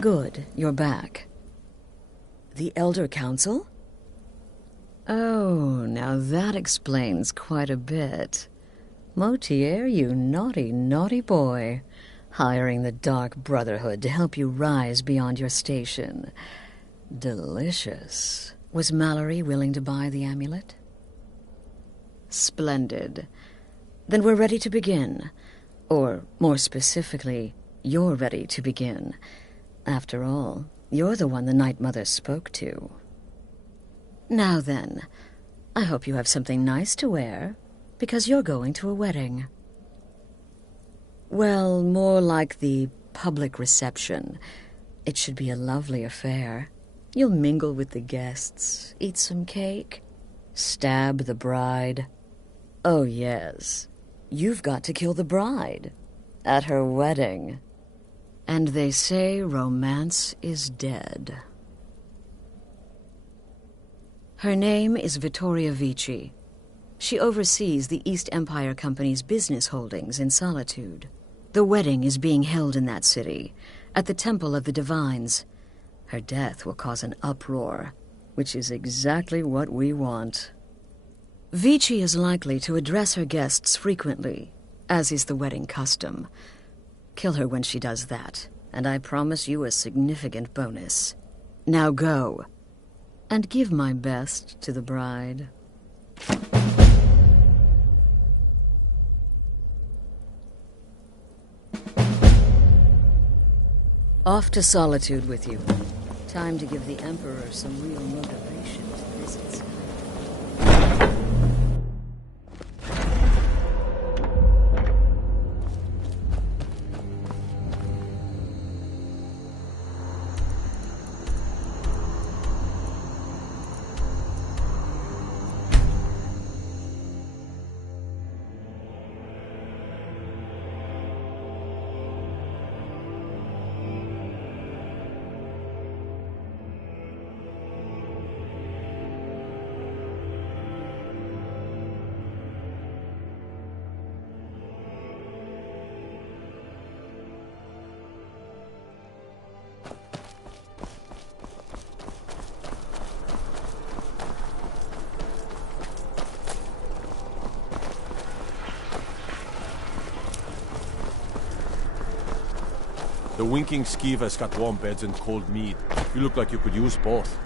Good, you're back. The Elder Council? Oh, now that explains quite a bit. Motier, you naughty, naughty boy. Hiring the Dark Brotherhood to help you rise beyond your station. Delicious. Was Mallory willing to buy the amulet? Splendid. Then we're ready to begin. Or, more specifically, you're ready to begin. After all, you're the one the Night Mother spoke to. Now then, I hope you have something nice to wear, because you're going to a wedding. Well, more like the public reception. It should be a lovely affair. You'll mingle with the guests, eat some cake, stab the bride. Oh, yes. You've got to kill the bride. At her wedding. And they say romance is dead. Her name is Vittoria Vici. She oversees the East Empire Company's business holdings in Solitude. The wedding is being held in that city, at the Temple of the Divines. Her death will cause an uproar, which is exactly what we want. Vici is likely to address her guests frequently, as is the wedding custom. Kill her when she does that, and I promise you a significant bonus. Now go, and give my best to the bride. Off to Solitude with you. Time to give the Emperor some real motivation to visit Skyrim. The winking skeever's got warm beds and cold mead. You look like you could use both.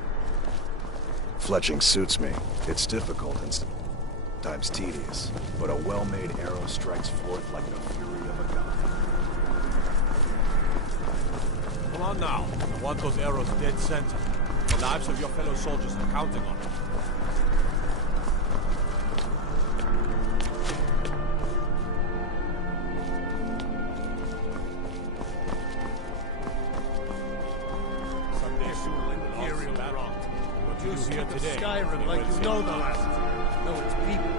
Fletching suits me. It's difficult and sometimes tedious, but a well-made arrow strikes forth like the fury of a god. Come on now. I want those arrows dead center. The lives of your fellow soldiers are counting on it. Skyrim like you know the last. Know its people.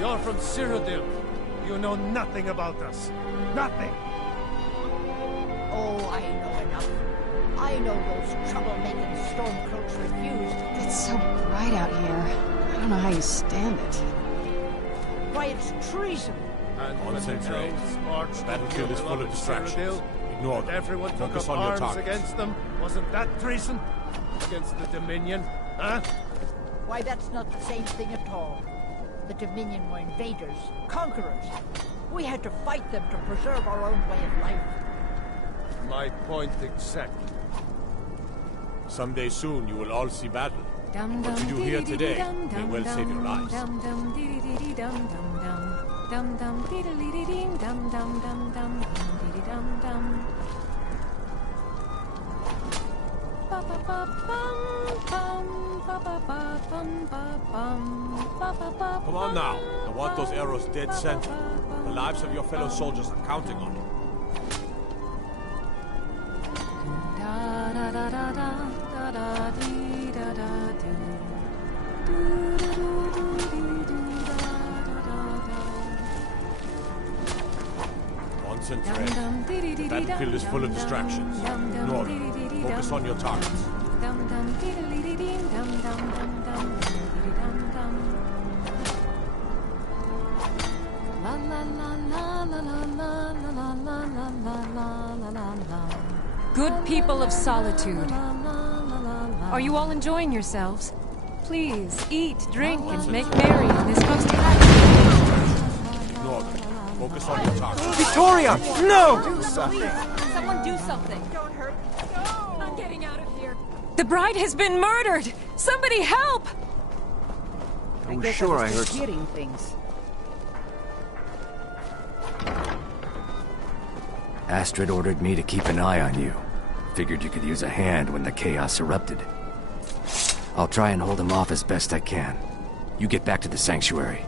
You're from Cyrodiil. You know nothing about us. Nothing! Oh, I know enough. I know those troublemaking stormcloaks refused. It's so bright out here. I don't know how you stand it. Why, it's treason. And concentrate. The battlefield is full of distractions. Ignore them. Everyone took Focus up on your arms target. against them. Wasn't that treason? Against the Dominion, huh? Why, that's not the same thing at all. The Dominion were invaders, conquerors. We had to fight them to preserve our own way of life. My point exactly. Someday soon you will all see battle. What you do here today may well save your lives. Come on now. I want those arrows dead center. The lives of your fellow soldiers are counting on it. Concentrate. The battlefield is full of distractions. Ignore them. Focus on your targets. good people of Solitude. Are you all enjoying yourselves? Please, eat, drink, and make merry in this most happy... Northern, focus on your target. Victoria! No! Do something! Someone do something! Don't hurt me! No! I'm getting out of here. The bride has been murdered! Somebody help! I was sure I heard hearing things. Astrid ordered me to keep an eye on you. Figured you could use a hand when the chaos erupted. I'll try and hold him off as best I can. You get back to the sanctuary.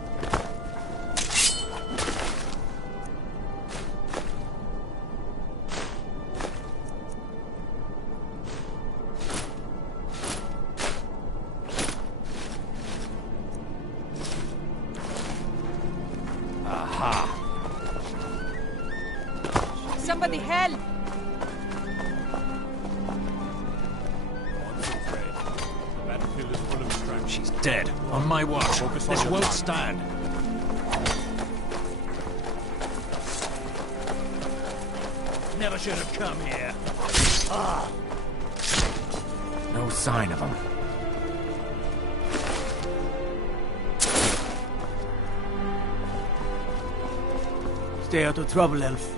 Somebody help! The battlefield is full of distractions. she's dead. On my watch. Focus on This your won't target. stand. Never should have come here. No sign of him. Stay out of trouble, Elf.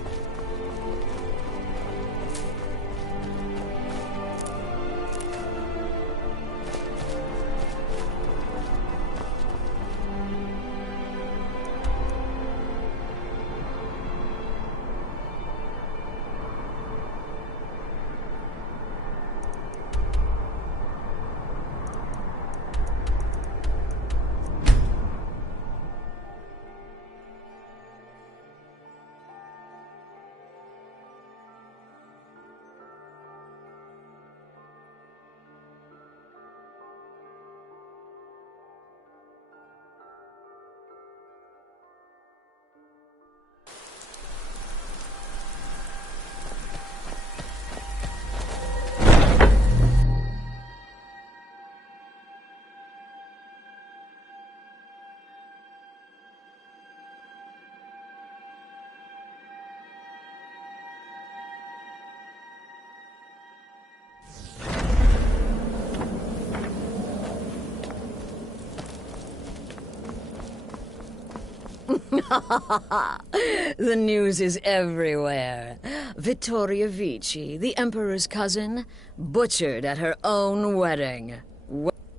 The news is everywhere. Vittoria Vici, the Emperor's cousin, butchered at her own wedding.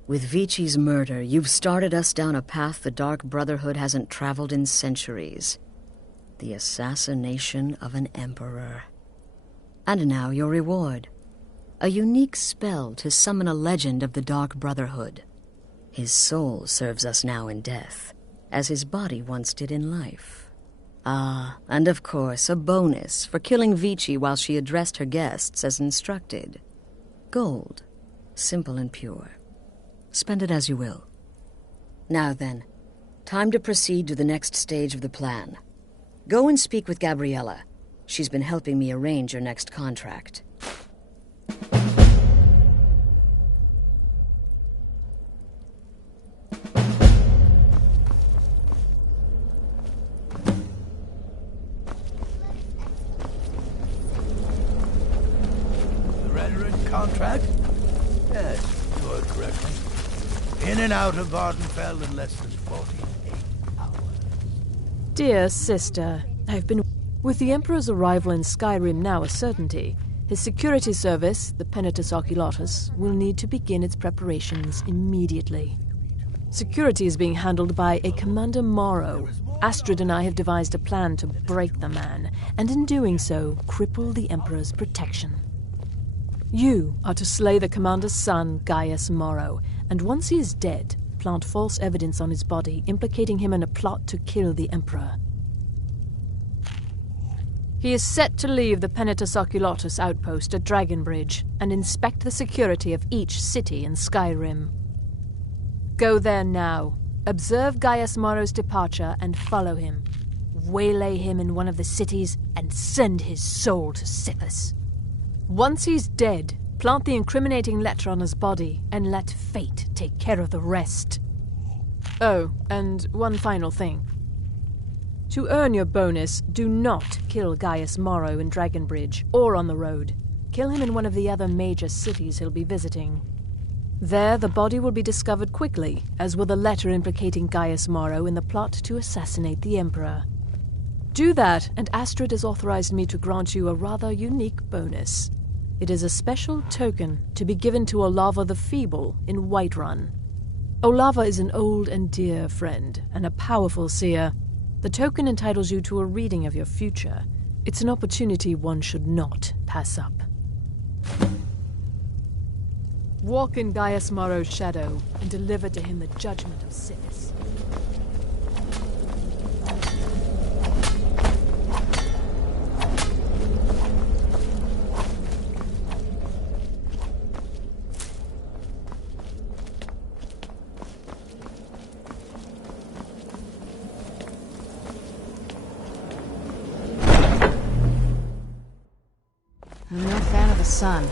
With Vici's murder, you've started us down a path the Dark Brotherhood hasn't traveled in centuries. The assassination of an emperor. And now your reward. A unique spell to summon a legend of the Dark Brotherhood. His soul serves us now in death, as his body once did in life. Ah, and of course, a bonus for killing Vici while she addressed her guests as instructed. Gold. Simple and pure. Spend it as you will. Now then, time to proceed to the next stage of the plan. Go and speak with Gabriella. She's been helping me arrange your next contract. Contract? Yes, you heard correctly. In and out of Vardenfell in less than 48 hours. Dear sister, I've been... With the Emperor's arrival in Skyrim now a certainty, his security service, the Penitus Oculatus, will need to begin its preparations immediately. Security is being handled by a Commander Morrow. Astrid and I have devised a plan to break the man, and in doing so, cripple the Emperor's protection. You are to slay the commander's son, Gaius Morrow, and once he is dead, plant false evidence on his body, implicating him in a plot to kill the Emperor. He is set to leave the Penitus Oculatus outpost at Dragonbridge and inspect the security of each city in Skyrim. Go there now, observe Gaius Morrow's departure and follow him. Waylay him in one of the cities and send his soul to Sithis. Once he's dead, plant the incriminating letter on his body and let fate take care of the rest. Oh, and one final thing. To earn your bonus, do not kill Gaius Morrow in Dragonbridge or on the road. kill him in one of the other major cities he'll be visiting. There, the body will be discovered quickly, as will the letter implicating Gaius Maro in the plot to assassinate the Emperor. Do that, and Astrid has authorized me to grant you a rather unique bonus. It is a special token to be given to Olava the Feeble in Whiterun. Olava is an old and dear friend, and a powerful seer. The token entitles you to a reading of your future. It's an opportunity one should not pass up. Walk in Gaius Maro's shadow, and deliver to him the judgment of Sinis. I'm no fan of the sun.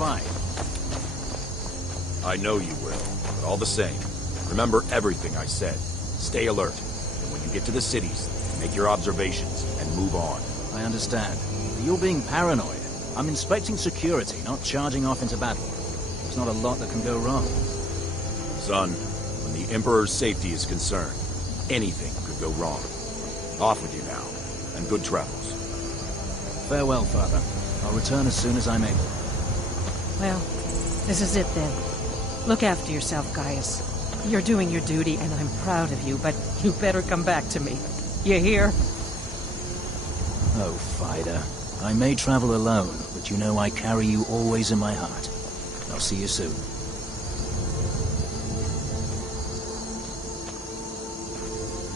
Fine. I know you will, but all the same, remember everything I said. Stay alert, and when you get to the cities, make your observations and move on. I understand. But you're being paranoid. I'm inspecting security, not charging off into battle. There's not a lot that can go wrong. Son, when the Emperor's safety is concerned, anything could go wrong. Off with you now, and good travels. Farewell, Father. I'll return as soon as I'm able. Well, this is it then. Look after yourself, Gaius. You're doing your duty, and I'm proud of you, but you better come back to me. You hear? Oh, Fida. I may travel alone, but you know I carry you always in my heart. I'll see you soon.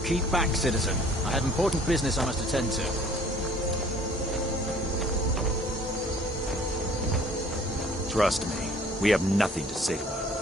Keep back, citizen. I have important business I must attend to. Trust me, we have nothing to say to one another.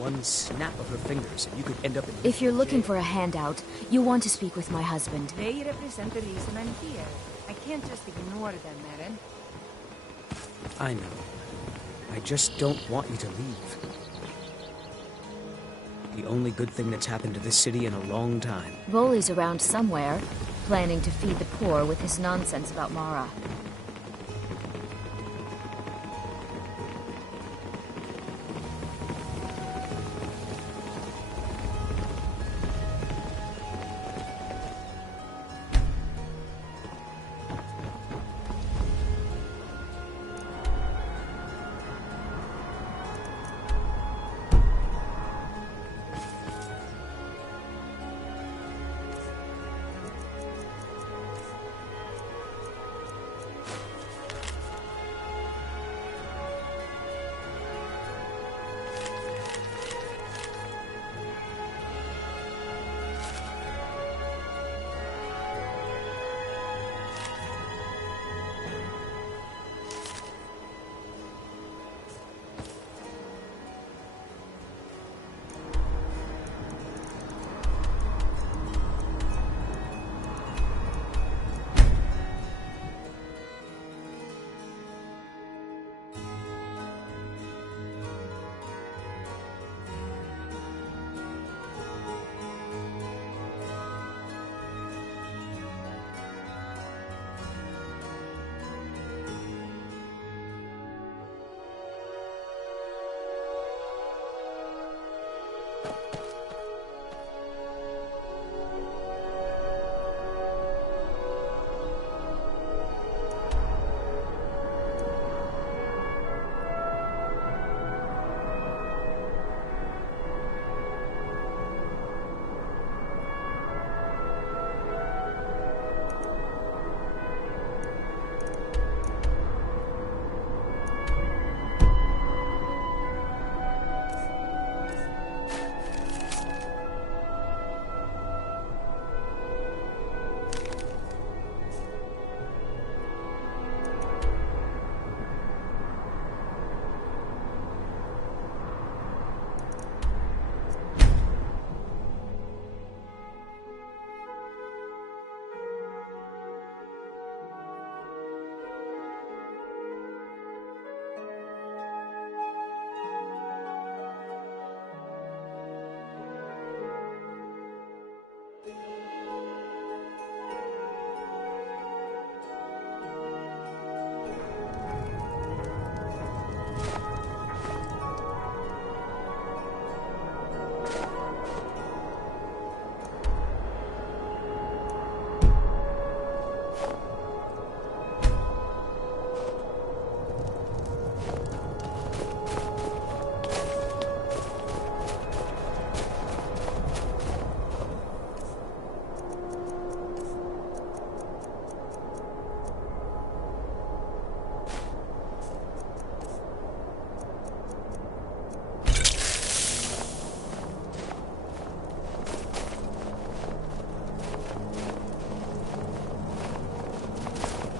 One snap of her fingers, and you could end up in... If you're looking for a handout, you'll want to speak with my husband. They represent the reason I'm here. I can't just ignore them, Maren. I know. I just don't want you to leave. The only good thing that's happened to this city in a long time. Voley's around somewhere, planning to feed the poor with his nonsense about Mara.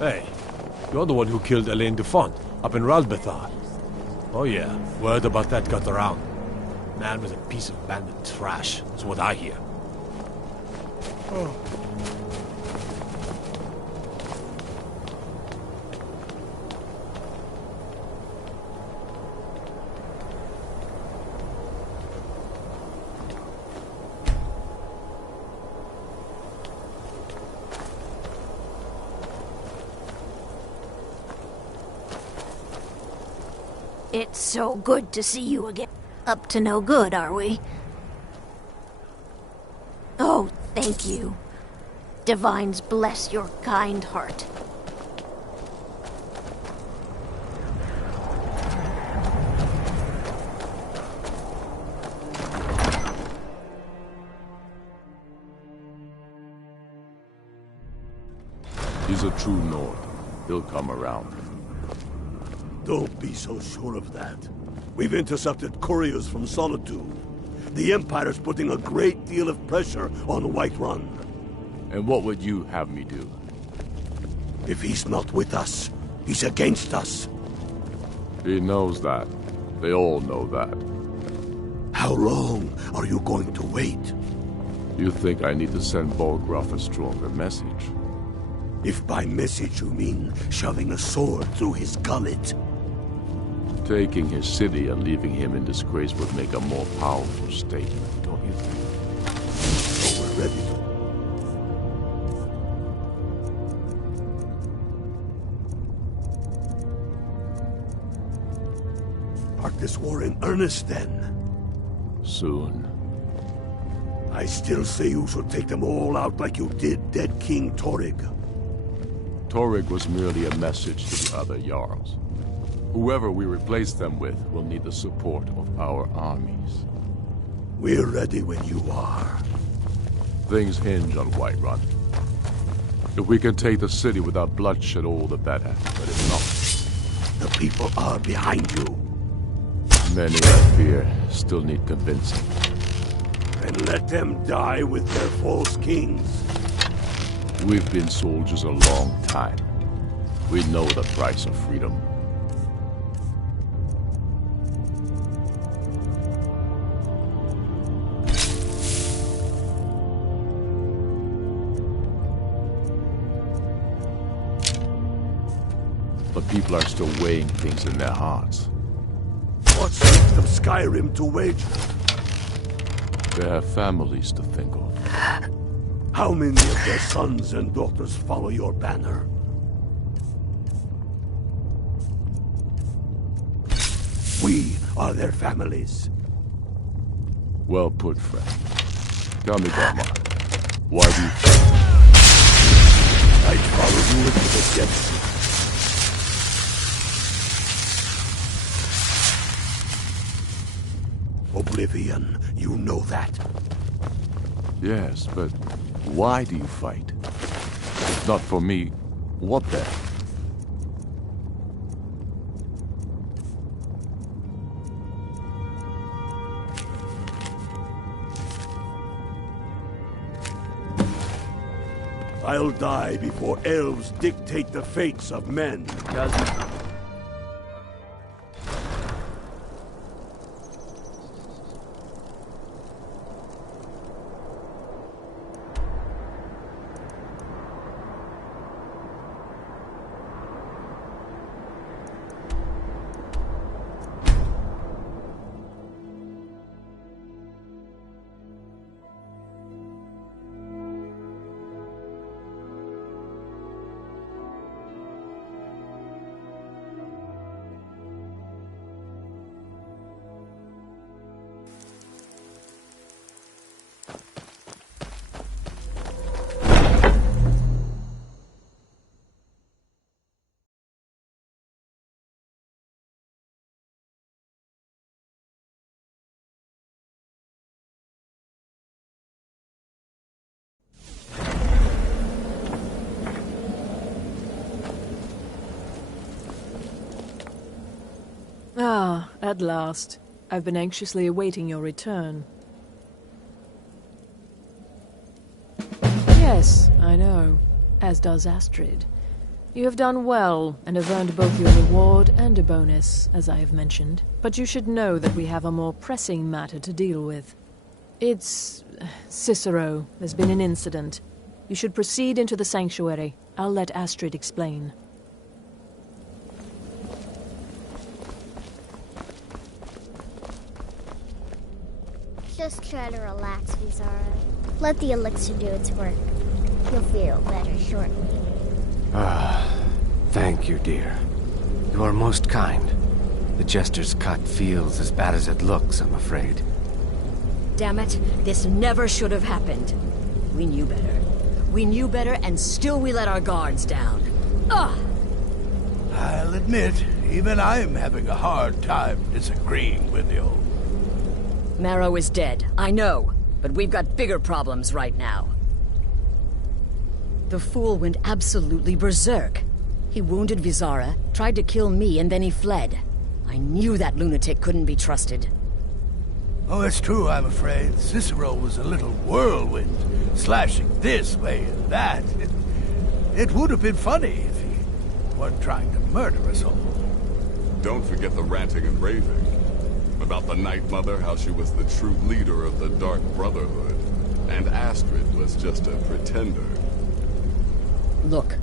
Hey, you're the one who killed Elaine Dufont up in Ralbethar. Oh yeah, word about that got around. Man was a piece of bandit trash, is what I hear. Oh. It's so good to see you again. Up to no good, are we? Oh, thank you. Divines bless your kind heart. He's a true Nord. He'll come around. Don't be so sure of that. We've intercepted couriers from Solitude. The Empire's putting a great deal of pressure on Whiterun. And what would you have me do? If he's not with us, he's against us. He knows that. They all know that. How long are you going to wait? You think I need to send Bolgraf a stronger message? If by message you mean shoving a sword through his gullet. Taking his city and leaving him in disgrace would make a more powerful statement, don't you think? So we're ready to... Start this war in earnest, then? Soon. I still say you should take them all out like you did dead King Torrig. Torrig was merely a message to the other Jarls. Whoever we replace them with will need the support of our armies. We're ready when you are. Things hinge on Whiterun. If we can take the city without bloodshed, all the better. But if not... The people are behind you. Many, I fear, still need convincing. Then let them die with their false kings. We've been soldiers a long time. We know the price of freedom. But people are still weighing things in their hearts. What's left of Skyrim to wager? They have families to think of. How many of their sons and daughters follow your banner? We are their families. Well put, friend. Tell me, Garmar, why do you fight? I'd follow you into the depths. Oblivion, you know that. Yes, but why do you fight? If not for me, what then? I'll die before elves dictate the fates of men. Ah, at last. I've been anxiously awaiting your return. Yes, I know. As does Astrid. You have done well, and have earned both your reward and a bonus, as I have mentioned. But you should know that we have a more pressing matter to deal with. It's... Cicero. There's been an incident. You should proceed into the sanctuary. I'll let Astrid explain. Just try to relax, Vizara. Let the elixir do its work. You'll feel better shortly. Ah, thank you, dear. You are most kind. The Jester's cut feels as bad as it looks, I'm afraid. Damn it, this never should have happened. We knew better. We knew better, and still we let our guards down. Ugh! I'll admit, even I'm having a hard time disagreeing with you. Marrow is dead, I know, but we've got bigger problems right now. The fool went absolutely berserk. He wounded Vizara, tried to kill me, and then he fled. I knew that lunatic couldn't be trusted. Oh, it's true, I'm afraid. Cicero was a little whirlwind, slashing this way and that. It would have been funny if he weren't trying to murder us all. Don't forget the ranting and raving. About the Night Mother, how she was the true leader of the Dark Brotherhood. And Astrid was just a pretender. Look,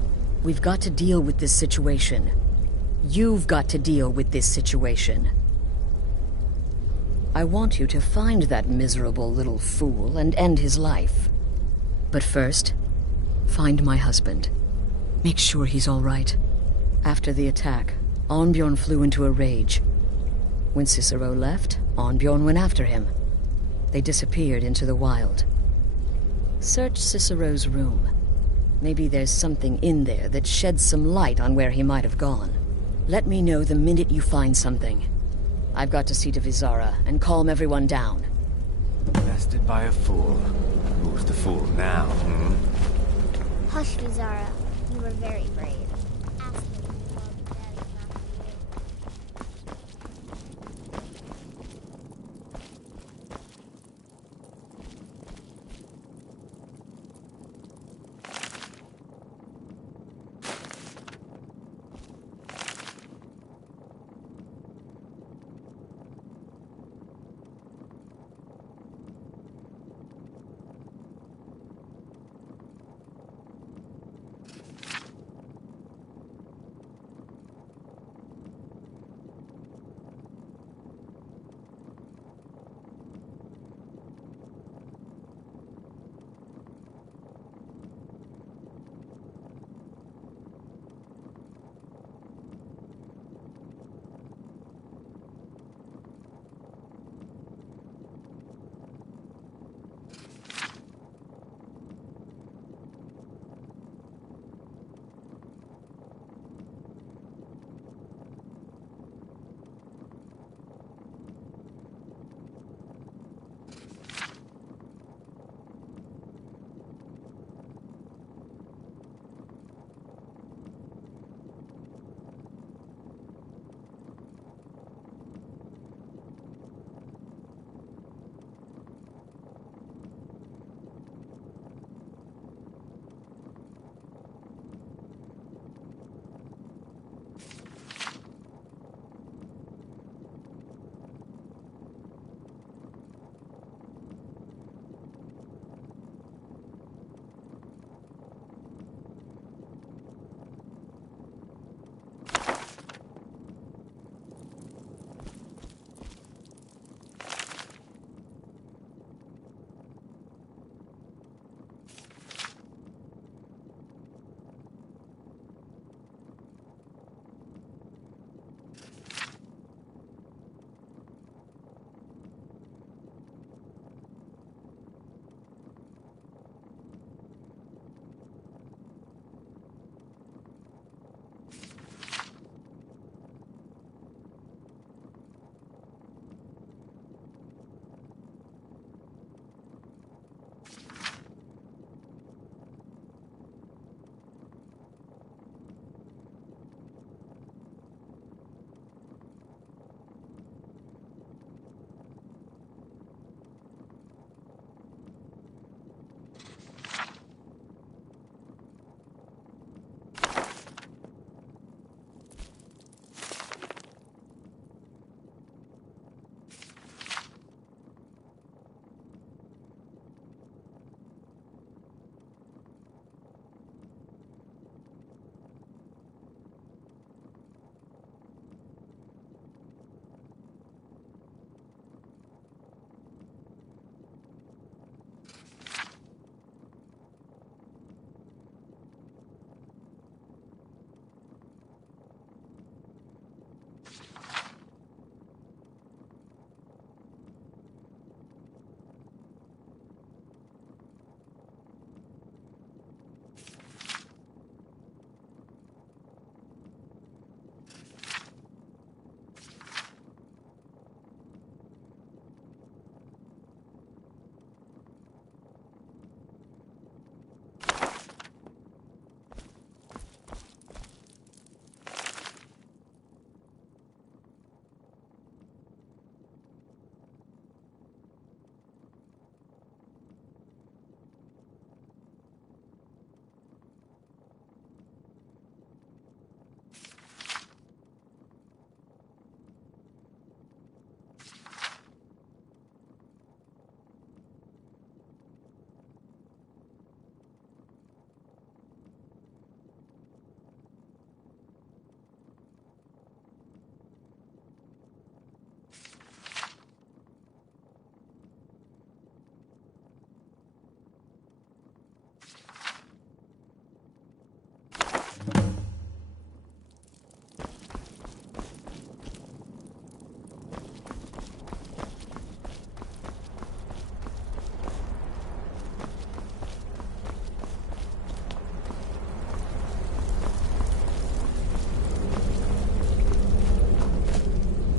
we've got to deal with this situation. You've got to deal with this situation. I want you to find that miserable little fool and end his life. But first, find my husband. Make sure he's all right. After the attack, Arnbjorn flew into a rage. When Cicero left, Arnbjorn went after him. They disappeared into the wild. Search Cicero's room. Maybe there's something in there that sheds some light on where he might have gone. Let me know the minute you find something. I've got to see to Vizara and calm everyone down. Bested by a fool. Who's the fool now, Hush, Vizara. You were very brave. Ask me if you love Daddy not to do.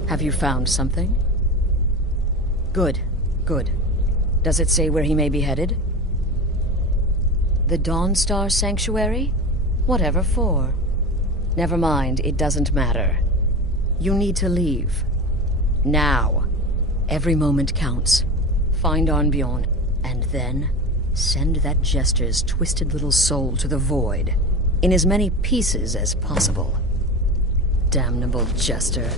Have you found something? Good, good. Does it say where he may be headed? The Dawnstar Sanctuary? Whatever for. Never mind, it doesn't matter. You need to leave. Now. Every moment counts. Find Arnbjorn, and then send that jester's twisted little soul to the void, in as many pieces as possible. Damnable jester.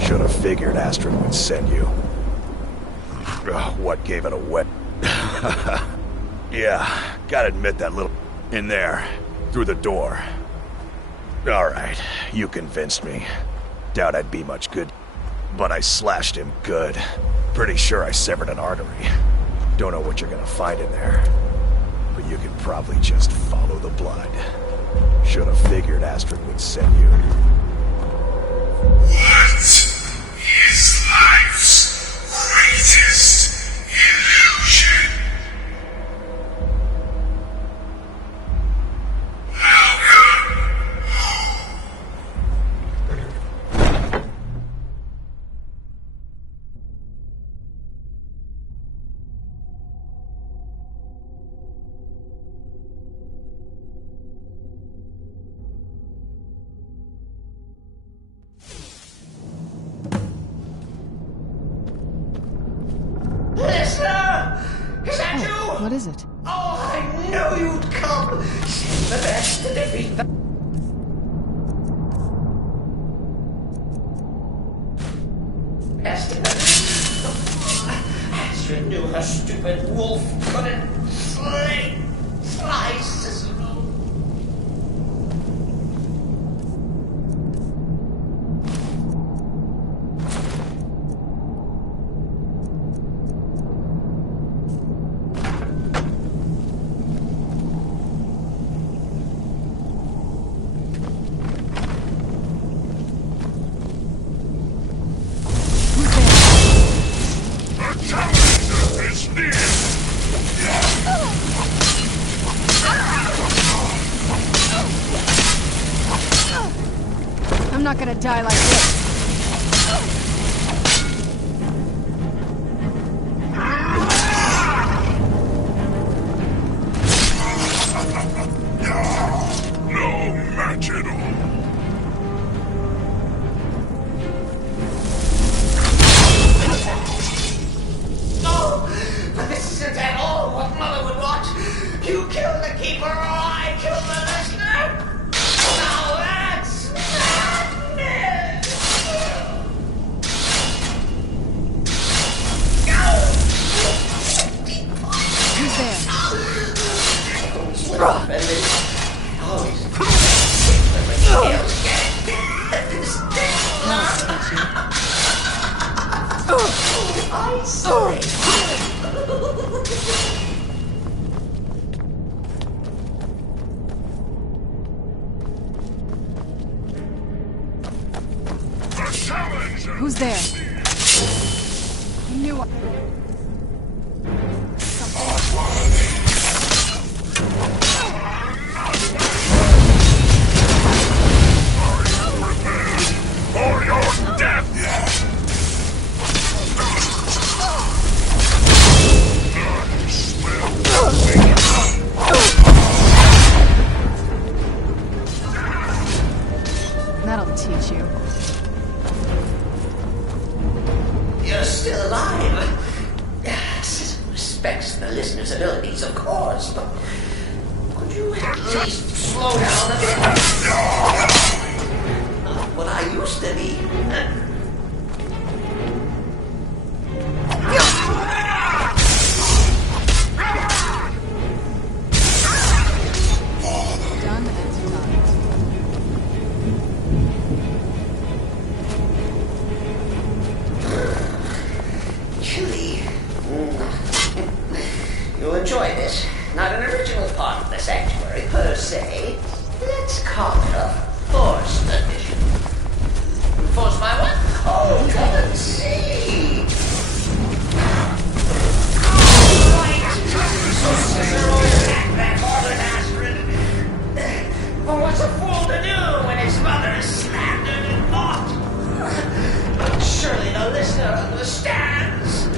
Should have figured Astrid would send you. Ugh, what gave it away? Yeah, gotta admit that little... in there, through the door. Alright, you convinced me. Doubt I'd be much good, but I slashed him good. Pretty sure I severed an artery. Don't know what you're gonna find in there, but you can probably just follow the blood. Should have figured Astrid would send you. What is life's greatest illusion? What is it? Oh, I knew you'd come! Save the best to defeat the... Astrid knew her stupid wolf couldn't slay Cicero. I'm not gonna die like this. No match at all. No, but this isn't at all what Mother would want. You killed the Keeper, or I killed the Listener. Now that's madness. Who's there? Rough, and it always everybody else I say. Who's there? You knew I... For your death! That'll teach you. You're still alive. Respects the listener's abilities, of course, but could you at least slow down a bit? Not what I used to be. Done and done. Chilly. You'll enjoy this. Not an original part of the sanctuary, per se. Let's call it a forced addition. Forced by what? Oh, come and see. So Cicero attacked that Northern Astrid. Well, what's a fool to do when his mother is slandered and mocked? But surely the listener understands.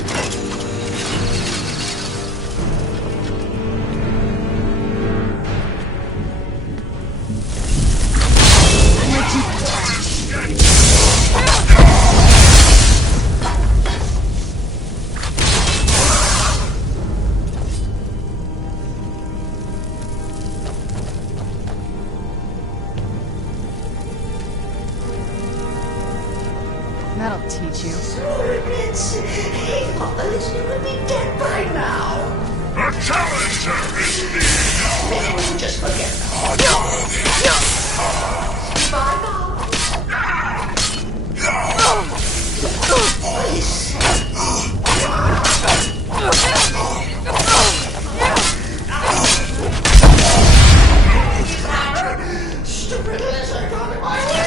That'll teach you. Surrogates! He thought the listener would be dead by now. The challenger is me! Maybe we should just forget that. Bye now. Stupid lizard got in my way!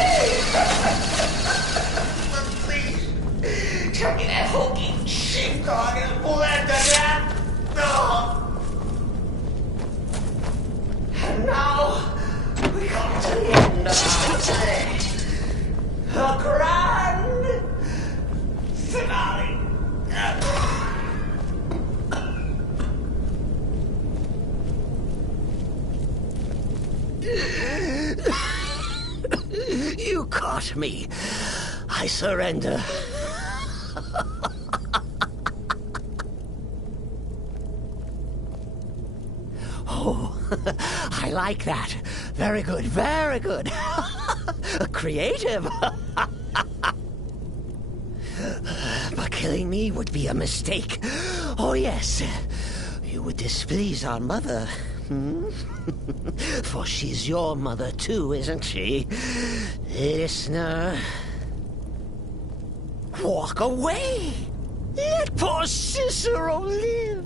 Tell me that hulking sheepdog is bled to death! No! And now, we come to the end of our day. A grand finale. You caught me. I surrender. Oh, I like that. Very good, very good. Creative. But killing me would be a mistake. Oh, yes. You would displease our mother. For she's your mother too, isn't she? Listener. Walk away! Let poor Cicero live!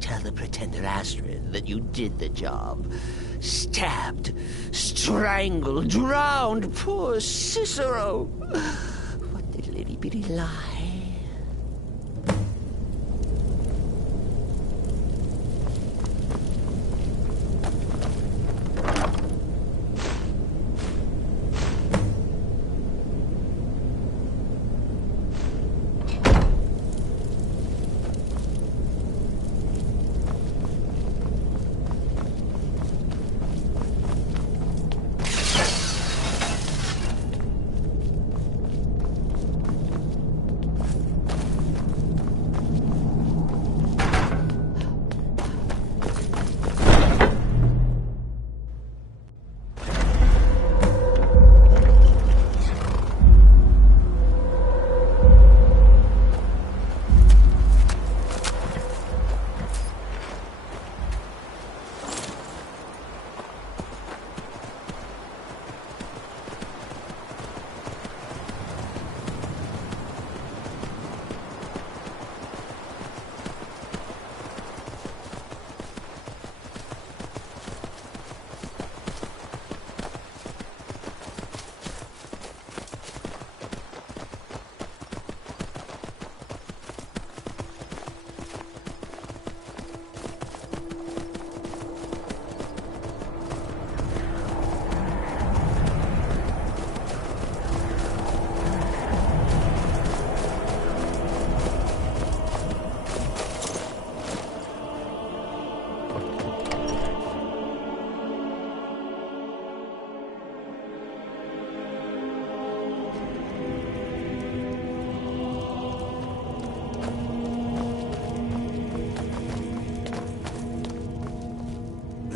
Tell the pretender Astrid that you did the job. Stabbed, strangled, drowned poor Cicero. What little itty-bitty lie.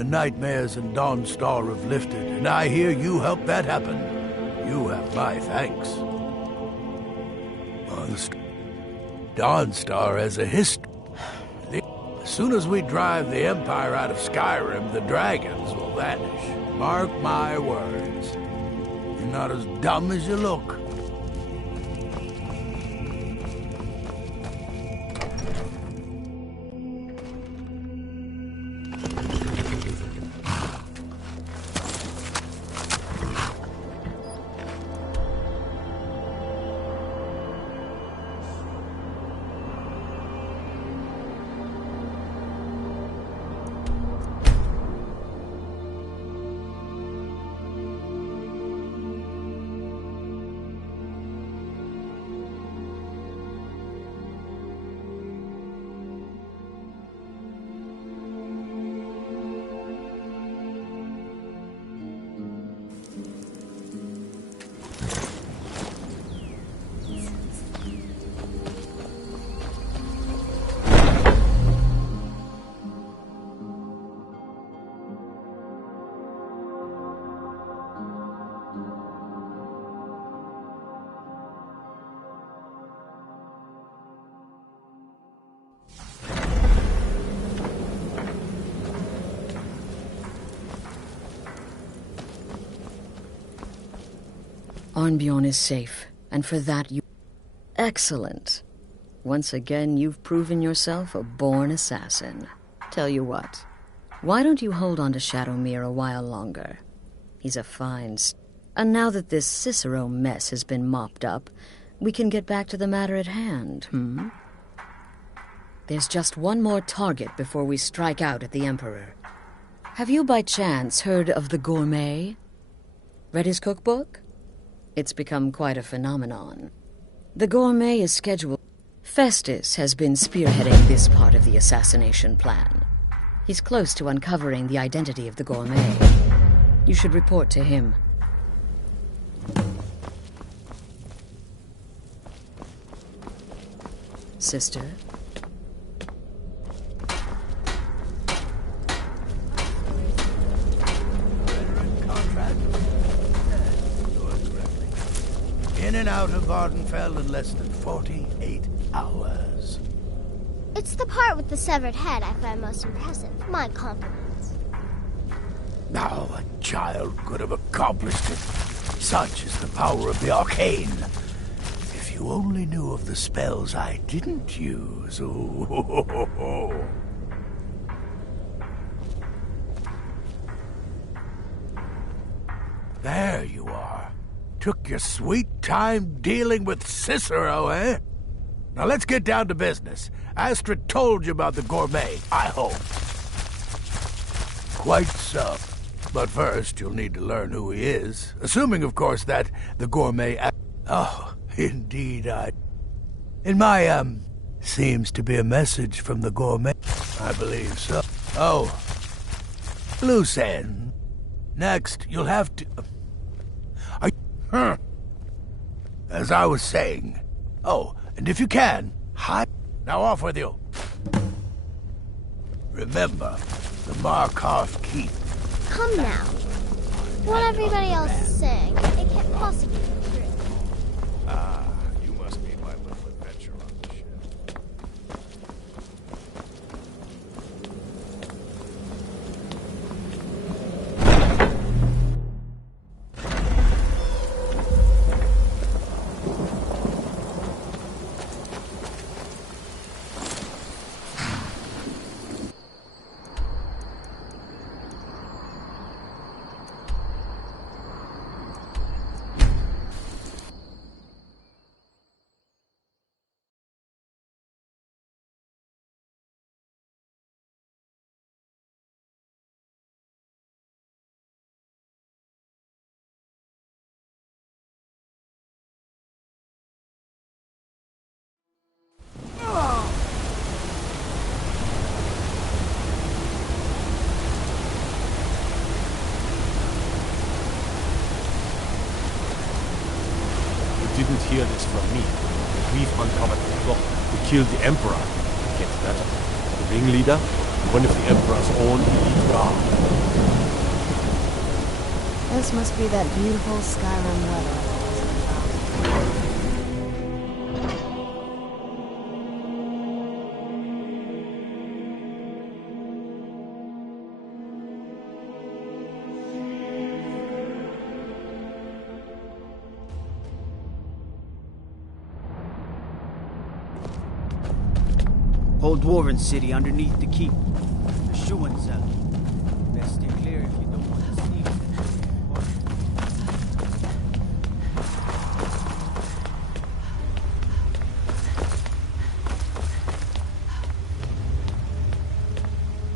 The nightmares in Dawnstar have lifted, and I hear you helped that happen. You have my thanks. Dawnstar has a history. As soon as we drive the Empire out of Skyrim, the dragons will vanish. Mark my words. You're not as dumb as you look. Arnbjorn is safe, and for that you... Excellent. Once again, you've proven yourself a born assassin. Tell you what, why don't you hold on to Shadowmere a while longer? He's a fine... And now that this Cicero mess has been mopped up, we can get back to the matter at hand, There's just one more target before we strike out at the Emperor. Have you by chance heard of the Gourmet? Read his cookbook? It's become quite a phenomenon. The Gourmet is scheduled... Festus has been spearheading this part of the assassination plan. He's close to uncovering the identity of the Gourmet. You should report to him. Sister? In and out of Vardenfell in less than 48 hours. It's the part with the severed head I find most impressive. My compliments. Now a child could have accomplished it. Such is the power of the arcane. If you only knew of the spells I didn't use. Oh. There you are. Took your sweet time dealing with Cicero, eh? Now let's get down to business. Astrid told you about the Gourmet, I hope. Quite so. But first, you'll need to learn who he is. Assuming, of course, that the Gourmet... Oh, indeed, In my, seems to be a message from the Gourmet. I believe so. Oh. Loose end. Next, you'll have to... As I was saying. Oh, and if you can, hide... Now off with you. Remember, the Markarth Keep. Come now. What everybody else is saying, it can't possibly be true. Ah, you must be my little adventure on the ship. Didn't hear this from me. We've uncovered the plot. We killed the Emperor. Get that? The ringleader? One of the Emperor's own elite guard. This must be that beautiful Skyrim weather. Whole dwarven city underneath the keep. The shoeing cell. Best stay clear if you don't want to sneak.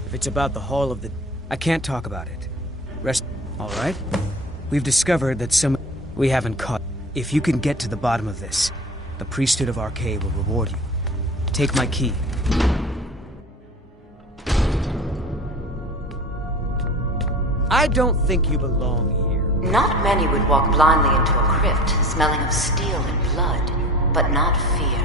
If it's about the Hall of the... I can't talk about it. Rest... All right? We've discovered that some... We haven't caught... If you can get to the bottom of this, the priesthood of Arcade will reward you. Take my key. I don't think you belong here. Not many would walk blindly into a crypt, smelling of steel and blood, but not fear.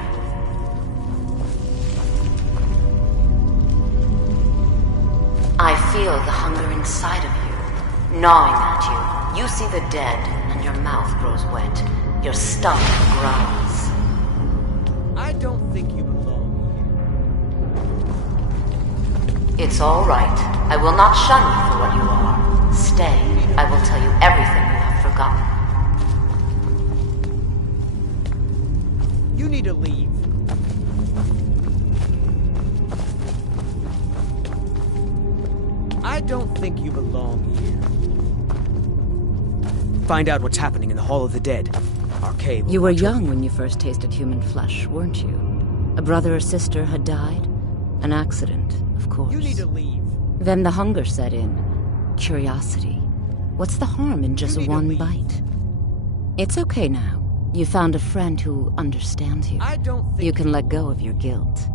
I feel the hunger inside of you, gnawing at you. You see the dead, and your mouth grows wet. Your stomach growls. I don't think you belong here. It's all right. I will not shun you for what you are. Stay. I will tell you everything you have forgotten. You need to leave. I don't think you belong here. Find out what's happening in the Hall of the Dead. Arcade. You were young when you first tasted human flesh, weren't you? A brother or sister had died? An accident, of course. You need to leave. Then the hunger set in. Curiosity. What's the harm in just one bite? It's okay now. You found a friend who understands you. I don't think you can let go of your guilt.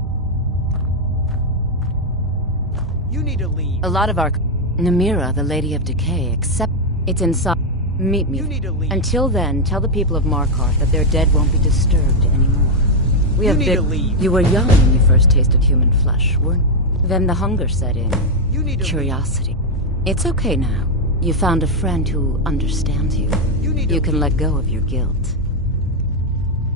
You need to leave. A lot of our... Namira, the Lady of Decay, except it's inside... Meet me. You need to leave. Until then, tell the people of Markarth that their dead won't be disturbed anymore. We have to leave. You were young when you first tasted human flesh, weren't you? Then the hunger set in. You need to Curiosity. It's okay now. You found a friend who understands you. You can let go of your guilt.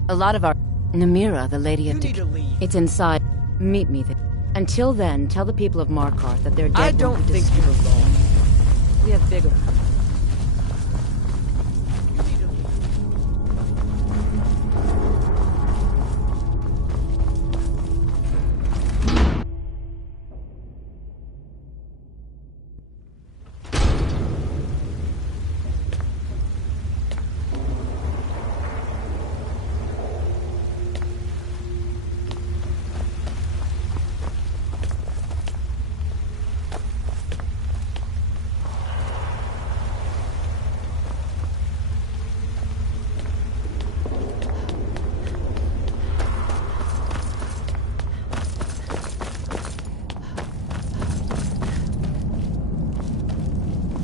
A lot of our... Namira, the Lady of Decay. It's inside. Meet me there. Until then, tell the people of Markarth that their dead won't be disturbed. I don't think you belong. We have bigger...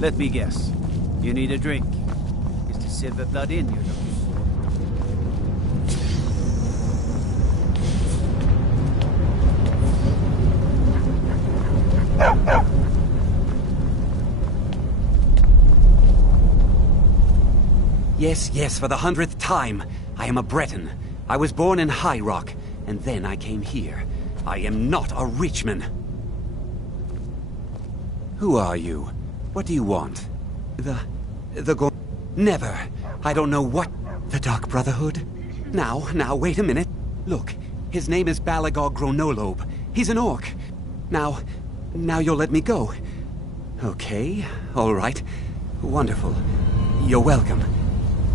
Let me guess. You need a drink. Is the silver blood in your nose? Yes, yes, for the 100th time. I am a Breton. I was born in High Rock, and then I came here. I am not a Richman. Who are you? What do you want? Never. I don't know what... The Dark Brotherhood? Now, wait a minute. Look, his name is Balagog Gronolobe. He's an orc. Now you'll let me go. Okay, all right. Wonderful. You're welcome.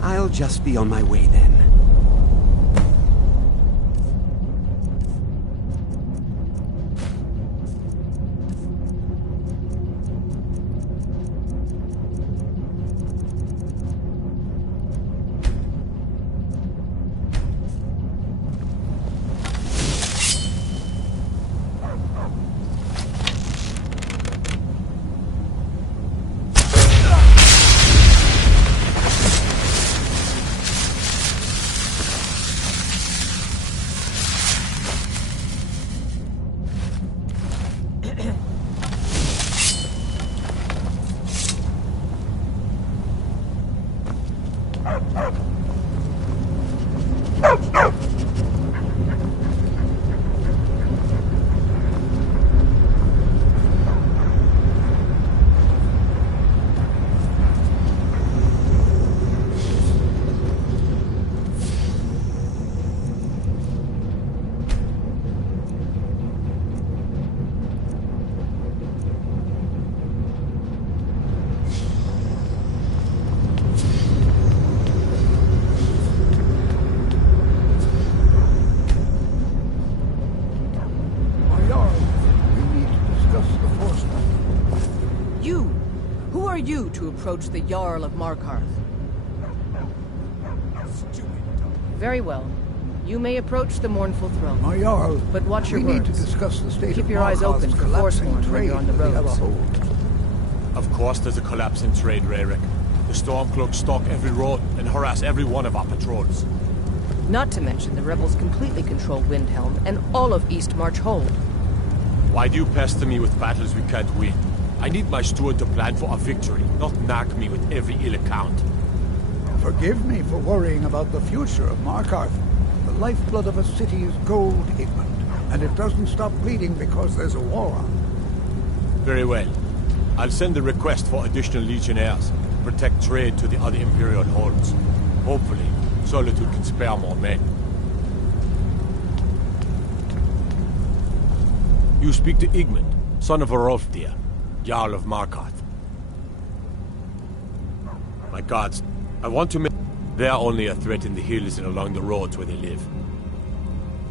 I'll just be on my way then. to approach the Jarl of Markarth. Very well. You may approach the mournful throne. My Jarl, but watch your we words. need to discuss the state Keep of your eyes Markarth's open for collapsing Forsworn when trade you're on the with roads. Everhold. Of course there's a collapse in trade, Rayrick. The Stormcloaks stalk every road and harass every one of our patrols. Not to mention the rebels completely control Windhelm and all of East March Hold. Why do you pester me with battles we can't win? I need my steward to plan for a victory, not nag me with every ill account. Forgive me for worrying about the future of Markarth. The lifeblood of a city is gold, Igmund, and it doesn't stop bleeding because there's a war on. Very well. I'll send a request for additional legionnaires to protect trade to the other Imperial holds. Hopefully, Solitude can spare more men. You speak to Igmund, son of Arolfdir, Jarl of Markarth. My gods, I want to make... They're only a threat in the hills and along the roads where they live.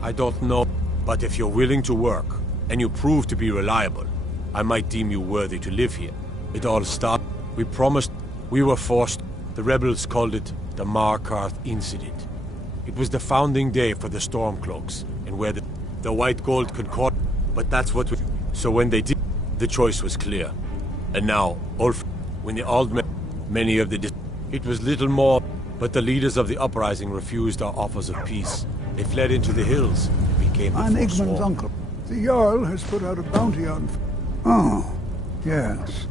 I don't know, but if you're willing to work, and you prove to be reliable, I might deem you worthy to live here. It all started. We promised. We were forced. The rebels called it the Markarth Incident. It was the founding day for the Stormcloaks, and where the white gold concord. But that's what we... So when they did, the choice was clear. And now, when the old men... Many of the... It was little more, but the leaders of the uprising refused our offers of peace. They fled into the hills and became the I'm Forsworn. Igmund's uncle. The Jarl has put out a bounty on... Oh, yes.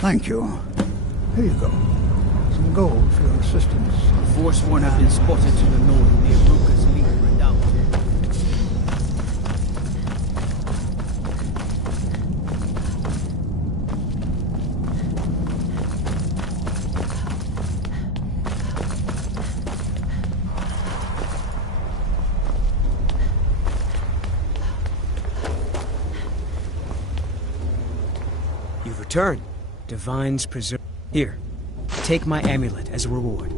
Thank you. Here you go. Some gold for your assistance. The Forsworn have been spotted to the north near Ruka's League Redoubt. You've returned. Divine's preserve. Here, take my amulet as a reward.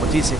What is it?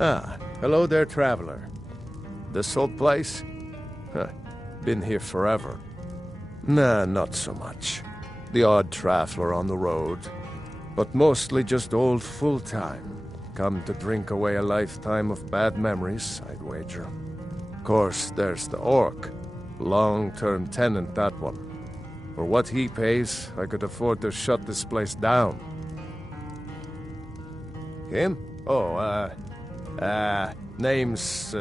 Ah, hello there, traveler. This old place? Huh, been here forever. Nah, not so much. The odd traveler on the road, but mostly just old full-time. Come to drink away a lifetime of bad memories, I'd wager. Of course, there's the orc. Long-term tenant, that one. For what he pays, I could afford to shut this place down. Him? Oh, name's,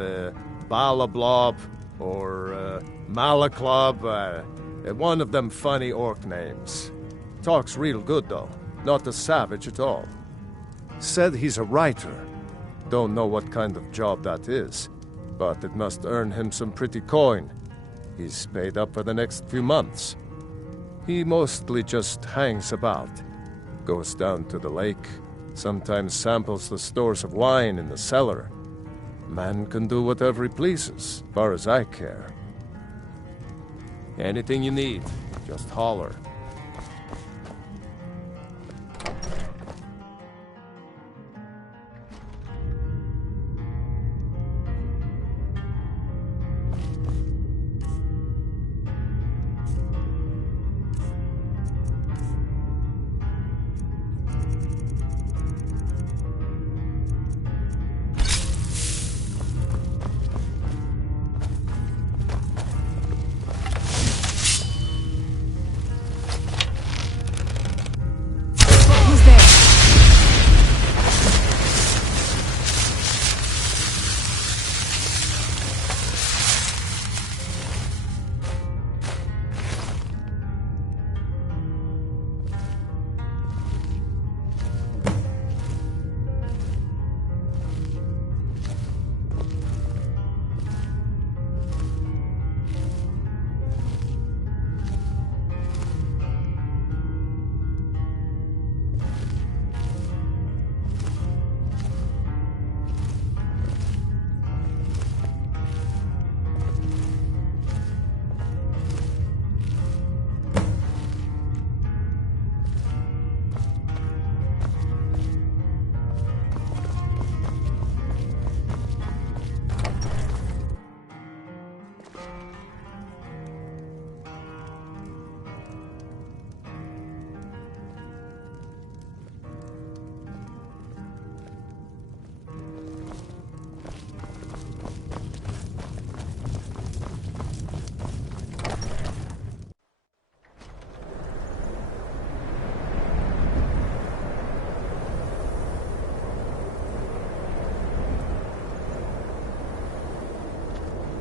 Balablob, or, Malaklob, one of them funny orc names. Talks real good, though. Not a savage at all. Said he's a writer. Don't know what kind of job that is, but it must earn him some pretty coin. He's paid up for the next few months. He mostly just hangs about. Goes down to the lake, sometimes samples the stores of wine in the cellar. Man can do whatever he pleases, far as I care. Anything you need, just holler.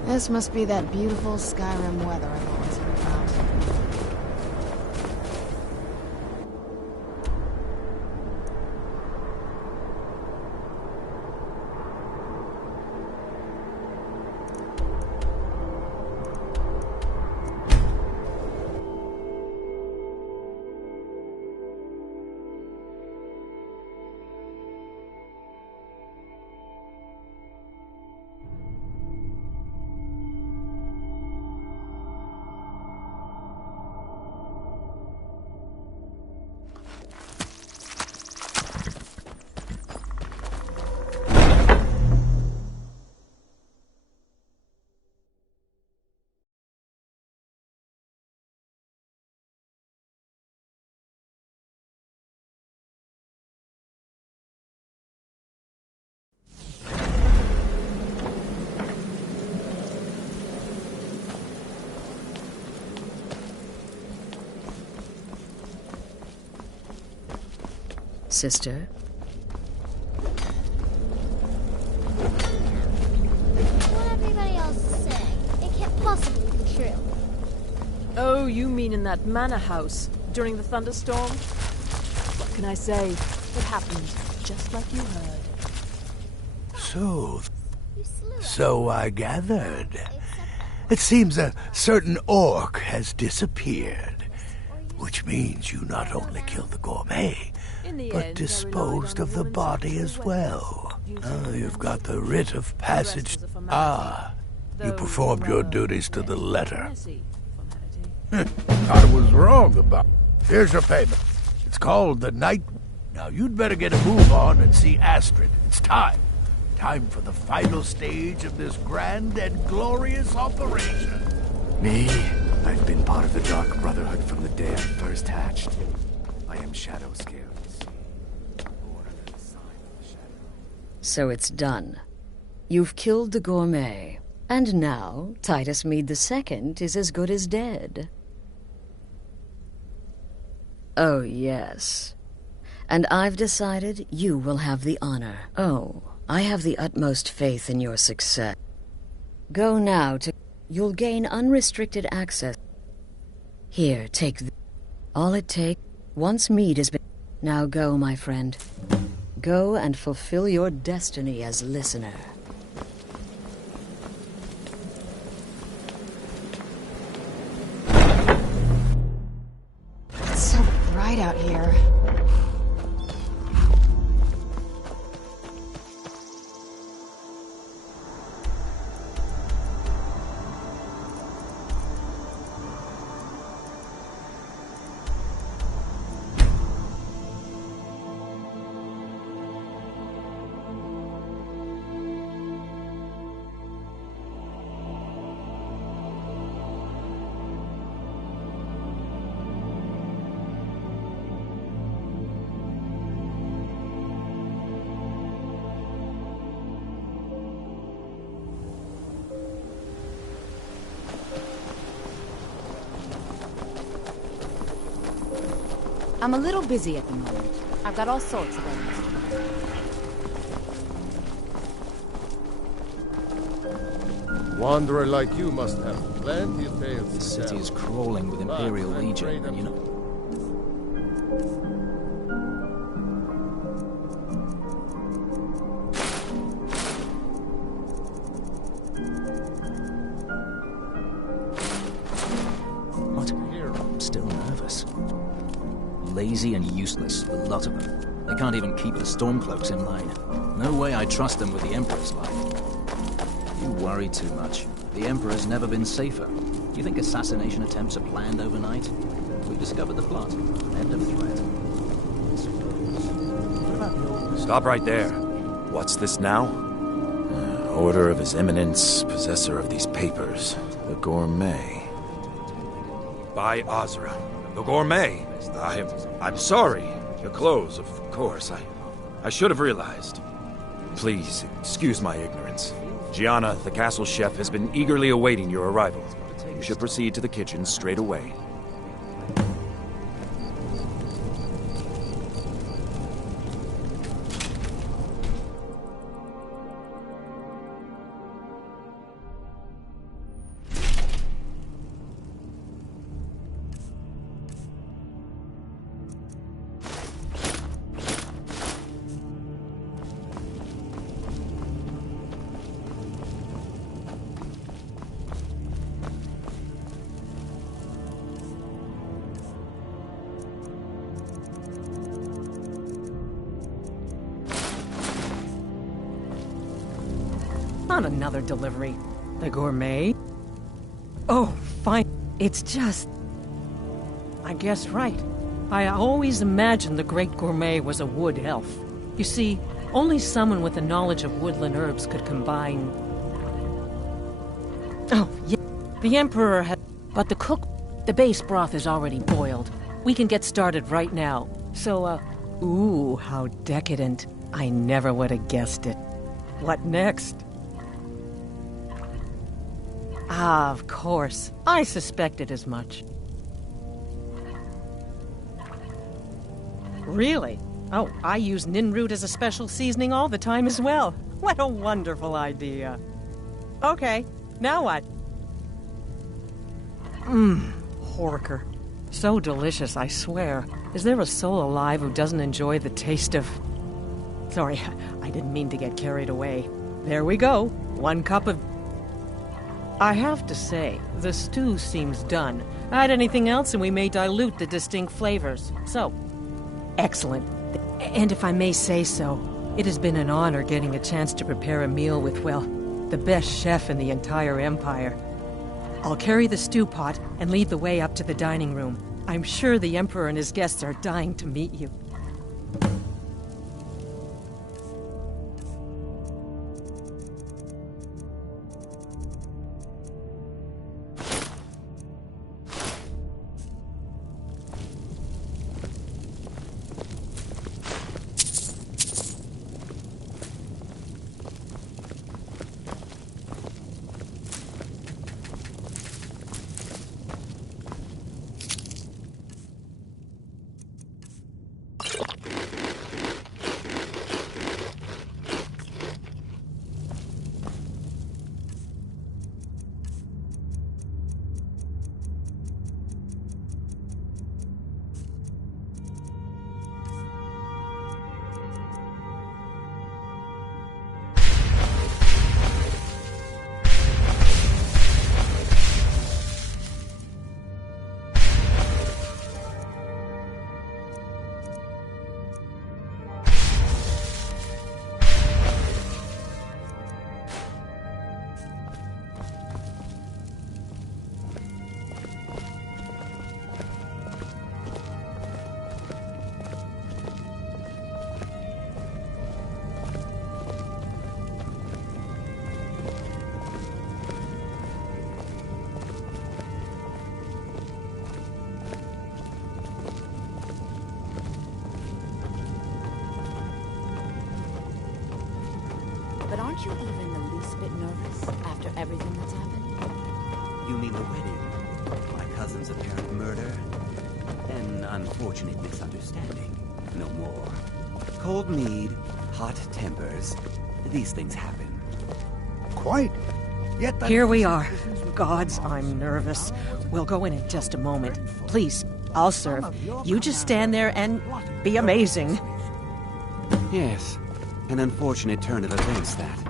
This must be that beautiful Skyrim weather I've always heard about. Sister? What everybody else is saying, it can't possibly be true. Oh, you mean in that manor house during the thunderstorm? What can I say? It happened just like you heard. So I gathered. It seems a certain orc has disappeared, which means you not only killed the gourmet, but disposed of the body as well. You've got the writ of passage. You performed your duties to the letter. Thought I was wrong about. Here's your payment. It's called the Night. Now you'd better get a move on and see Astrid. It's time. Time for the final stage of this grand and glorious operation. Me? I've been part of the Dark Brotherhood from the day I first hatched. I am Shadow Scales. So it's done. You've killed the gourmet. And now, Titus Mead II is as good as dead. Oh, yes. And I've decided you will have the honor. Oh, I have the utmost faith in your success. Go now to... You'll gain unrestricted access. Here, take all it takes. Once Mead has been... Now go, my friend. Go and fulfill your destiny as listener. It's so bright out here. I'm a little busy at the moment. I've got all sorts of errands to run. Wanderer like you must have plenty of tales. This city is crawling with Imperial Legion, and you know... What? I'm still nervous. Lazy and useless, the lot of them. They can't even keep the Stormcloaks in line. No way I trust them with the Emperor's life. You worry too much. The Emperor's never been safer. You think assassination attempts are planned overnight? We've discovered the plot. End of threat. Stop right there. What's this now? Order of His Eminence, possessor of these papers. The Gourmet. By Azra. The Gourmet. I'm sorry. Your clothes, of course. I should have realized. Please, excuse my ignorance. Gianna, the castle chef, has been eagerly awaiting your arrival. You should proceed to the kitchen straight away. On another delivery. The gourmet? Oh, fine. It's just... I guess right. I always imagined the great gourmet was a wood elf. You see, only someone with a knowledge of woodland herbs could combine... Oh, yeah. The Emperor had... But the cook... The base broth is already boiled. We can get started right now. So, Ooh, how decadent. I never would have guessed it. What next? Ah, of course. I suspected as much. Really? Oh, I use ninroot as a special seasoning all the time as well. What a wonderful idea. Okay, now what? Horker. So delicious, I swear. Is there a soul alive who doesn't enjoy the taste of... Sorry, I didn't mean to get carried away. There we go. 1 cup of... I have to say, the stew seems done. Add anything else and we may dilute the distinct flavors. So, excellent. And if I may say so, it has been an honor getting a chance to prepare a meal with, well, the best chef in the entire Empire. I'll carry the stew pot and lead the way up to the dining room. I'm sure the Emperor and his guests are dying to meet you. Aren't you even the least bit nervous after everything that's happened? You mean the wedding? My cousin's apparent murder? An unfortunate misunderstanding. No more. Cold mead, hot tempers. These things happen. Quite. Yet that Here we are. Gods, I'm nervous. We'll go in just a moment. Please, I'll serve. You just stand there and be amazing. Yes, an unfortunate turn of events, that.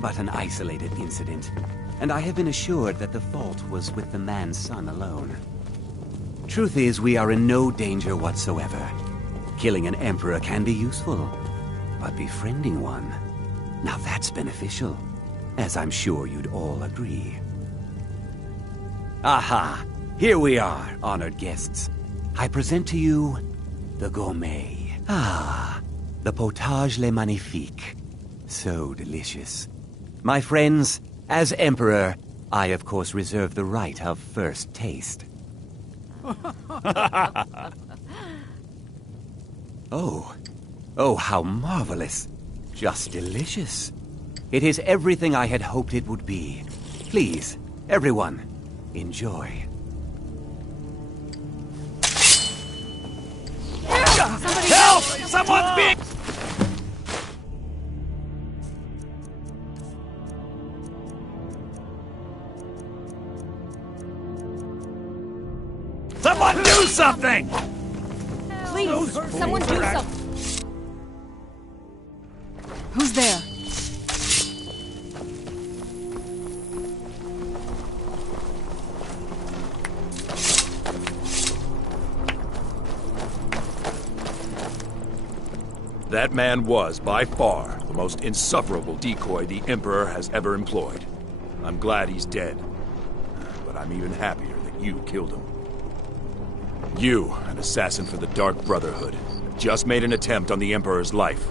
But an isolated incident. And I have been assured that the fault was with the man's son alone. Truth is, we are in no danger whatsoever. Killing an emperor can be useful, but befriending one, now that's beneficial, as I'm sure you'd all agree. Aha! Here we are, honored guests. I present to you the gourmet. Ah, the potage le magnifique. So delicious. My friends, as emperor, I of course reserve the right of first taste. Oh, how marvelous. Just delicious. It is everything I had hoped it would be. Please, everyone, enjoy. Help! Someone's being... Someone do something! Please, someone do something. Who's there? That man was, by far, the most insufferable decoy the Emperor has ever employed. I'm glad he's dead. But I'm even happier that you killed him. You, an assassin for the Dark Brotherhood, just made an attempt on the Emperor's life.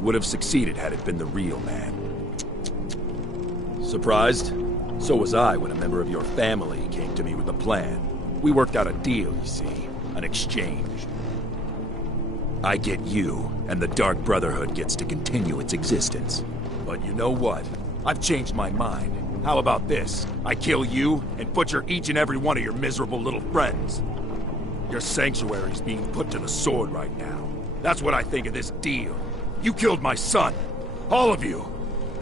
Would have succeeded had it been the real man. Surprised? So was I when a member of your family came to me with a plan. We worked out a deal, you see. An exchange. I get you, and the Dark Brotherhood gets to continue its existence. But you know what? I've changed my mind. How about this? I kill you, and butcher each and every one of your miserable little friends. Your sanctuary's being put to the sword right now. That's what I think of this deal. You killed my son. All of you.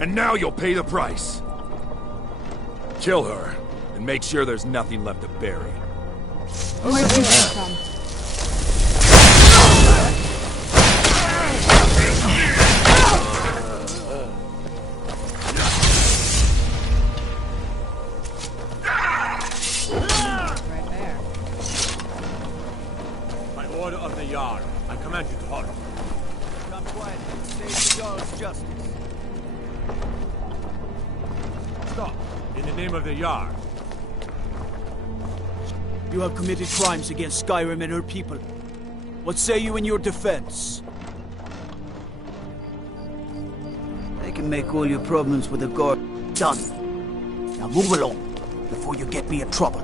And now you'll pay the price. Kill her, and make sure there's nothing left to bury. Where'd you come from? By order of the Jarl, I command you to halt. Come quiet. Save the Jarl's justice. Stop. In the name of the Jarl. You have committed crimes against Skyrim and her people. What say you in your defense? I can make all your problems with the guard done. Now move along, before you get me in trouble.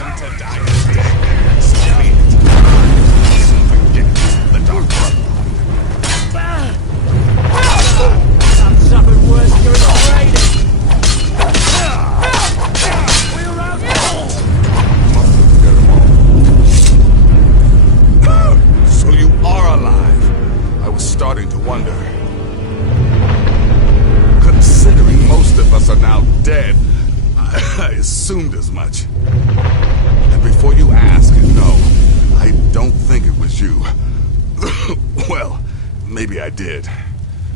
him to die today. Stay against the Dark Brotherhood. I've suffered worse during the raiding. We're out. So you are alive. I was starting to wonder. Considering most of us are now dead, I assumed as much. And before you ask, no, I don't think it was you. Well, maybe I did.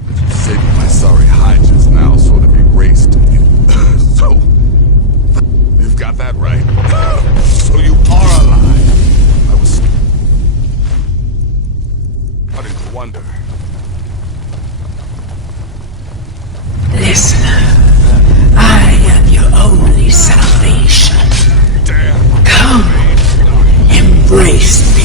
But you saving my sorry hide just now sort of erased me. So, you've got that right. So you are alive. I was starting to wonder. Listener, I am your only salvation. Damn. Come, embrace me.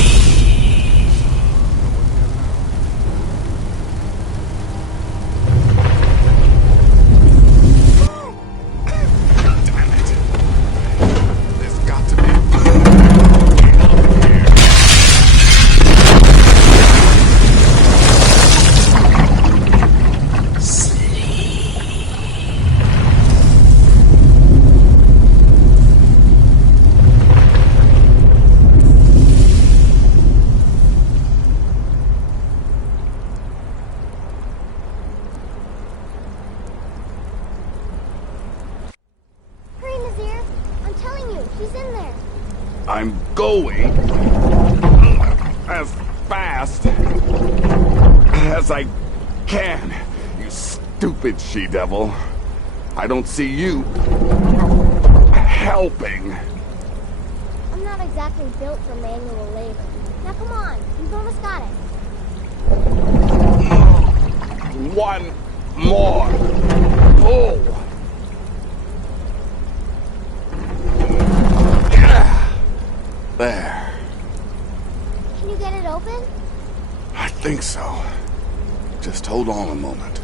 There's got to be. Hurry, Nazir. I'm telling you, he's in there. I'm going as fast as I can, you stupid she-devil. I don't see you helping. I'm not exactly built for manual labor. Now come on, you've almost got it. One more pull. There. Can you get it open? I think so. Just hold on a moment.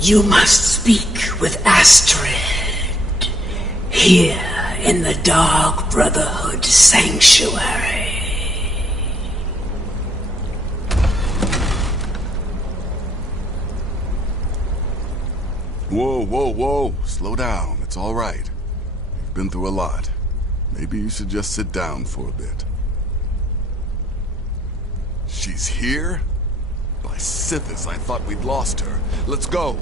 You must speak with Astrid. Here in the Dark Brotherhood Sanctuary. Whoa, whoa, whoa. Slow down. It's all right. You've been through a lot. Maybe you should just sit down for a bit. She's here? By Sithis, I thought we'd lost her. Let's go.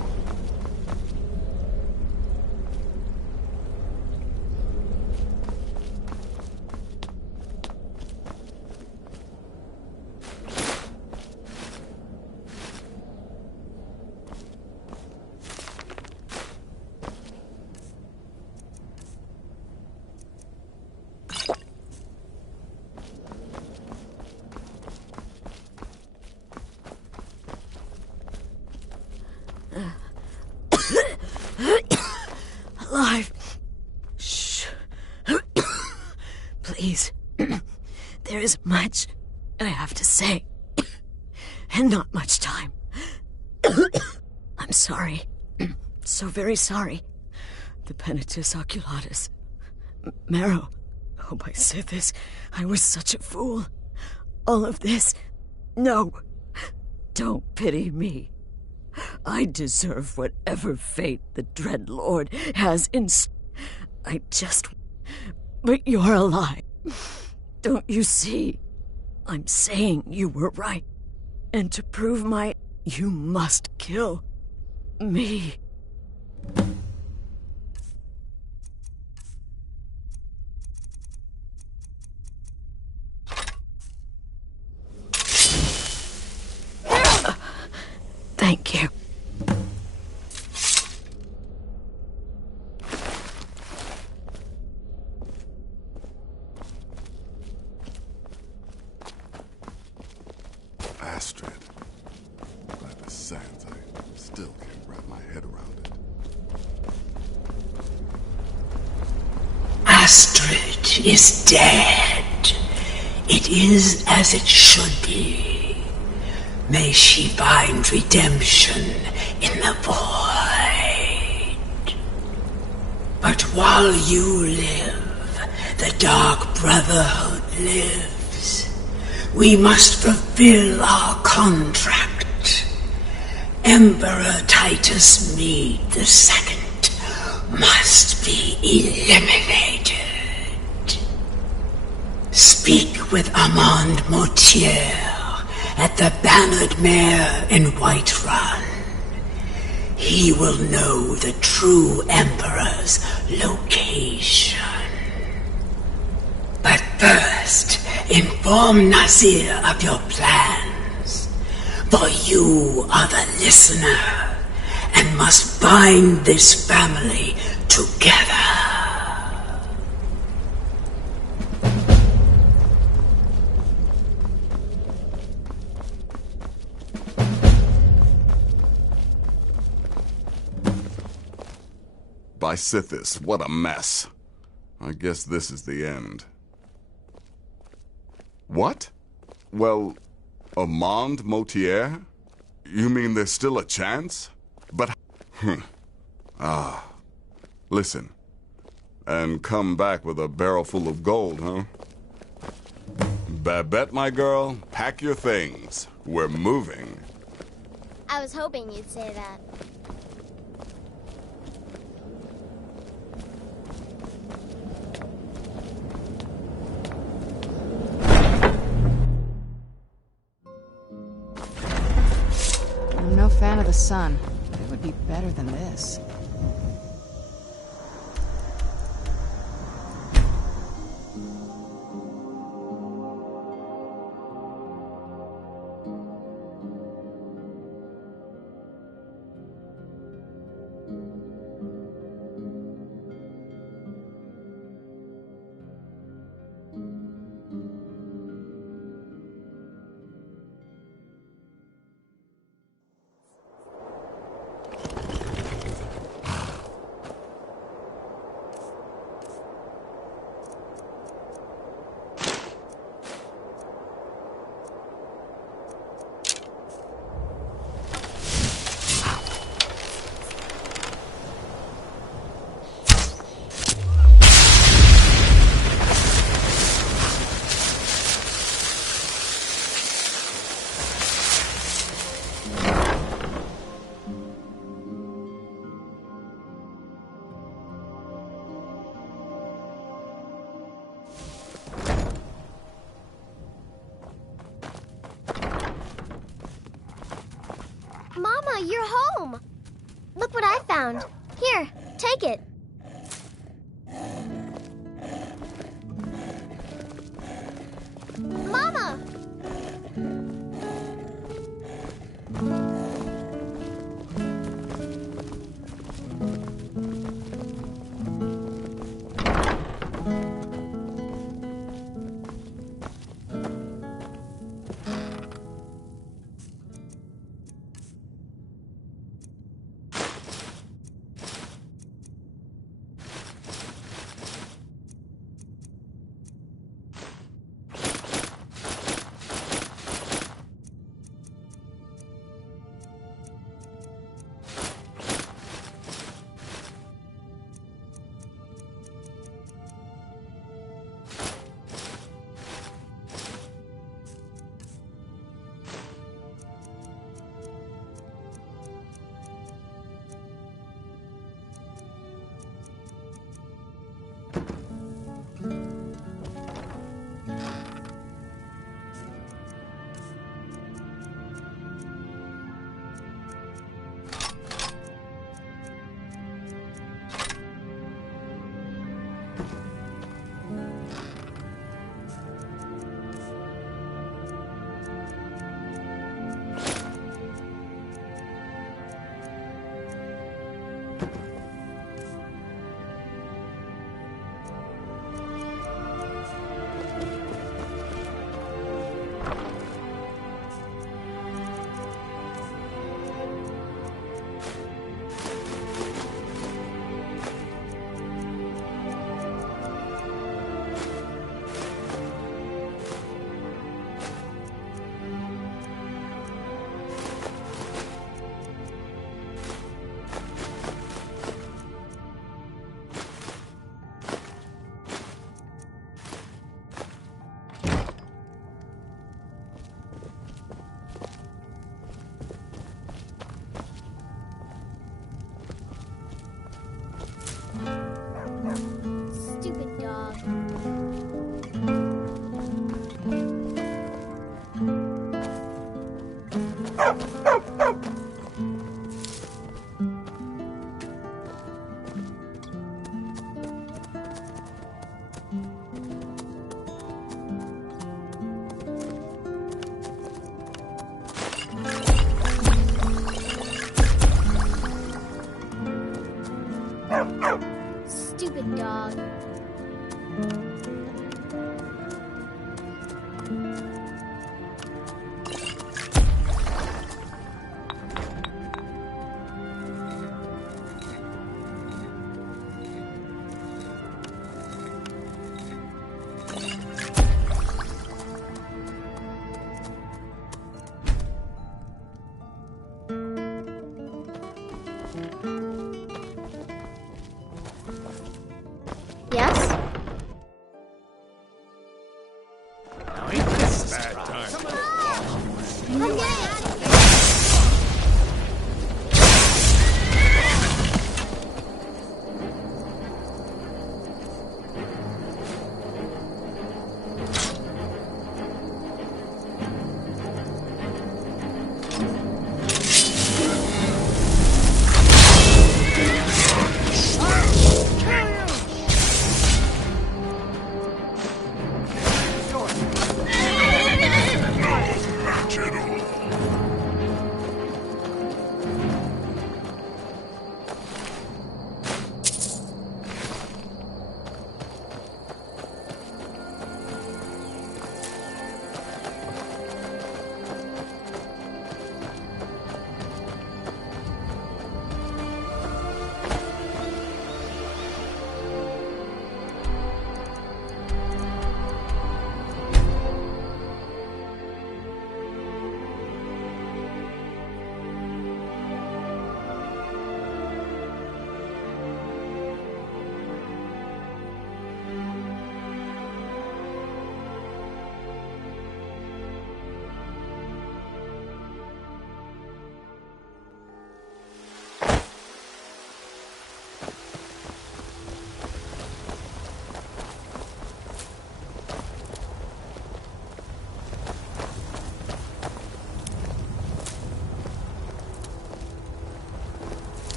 Alive. Shh. Please. There is much I have to say. And not much time. I'm sorry. So very sorry. The Penitus Oculatus. Marrow. Oh, by Sithis, I was such a fool. All of this. No. Don't pity me. I deserve whatever fate the Dread Lord has in... I just... But you're alive. Don't you see? I'm saying you were right. And to prove my... You must kill me. Thank you. Astrid. By the sands, I still can't wrap my head around it. Astrid is dead. It is as it should be. May she find redemption in the void. But while you live, The Dark Brotherhood lives. We must fulfill our contract. Emperor Titus Mede II must be eliminated. Speak with Armand Mortier at the Bannered Mare in Whiterun. He will know the true Emperor's location. But first, inform Nazir of your plans. For you are the listener, and must bind this family together. By Sithis, what a mess. I guess this is the end. What? Well, Armand Mortier? You mean there's still a chance? But... Listen. And come back with a barrel full of gold, huh? Babette, my girl, pack your things. We're moving. I was hoping you'd say that. I'm no fan of the sun. It would be better than this. Mama, you're home! Look what I found. Here, take it. Mama! You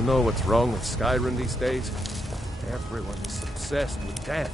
know what's wrong with Skyrim these days? Everyone is obsessed with death.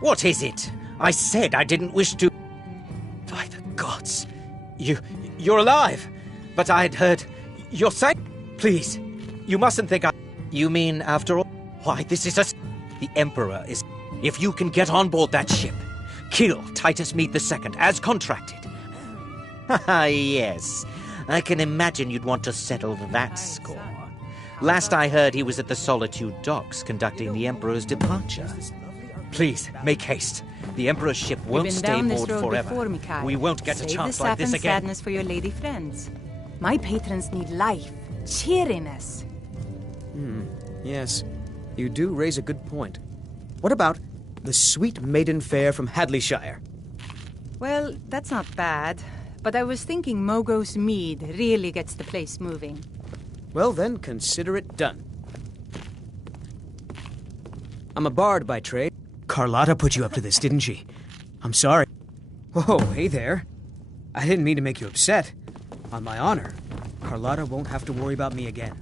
What is it? I said I didn't wish to... By the gods! You're alive! But I'd heard... You're saying... Please, you mustn't think I... You mean, after all... Why, this is a... The Emperor is... If you can get on board that ship, kill Titus Meade II, as contracted. Haha, yes. I can imagine you'd want to settle that score. Last I heard, he was at the Solitude docks conducting the Emperor's departure. Please, make haste. The Emperor's ship won't stay moored forever. Before, we won't get a chance like this again. Save the sap and sadness for your lady friends. My patrons need life, cheeriness. Yes, you do raise a good point. What about the sweet maiden fair from Hadleyshire? Well, that's not bad. But I was thinking Mogos Mead really gets the place moving. Well then, consider it done. I'm a bard by trade. Carlotta put you up to this, didn't she? I'm sorry. Whoa, hey there. I didn't mean to make you upset. On my honor, Carlotta won't have to worry about me again.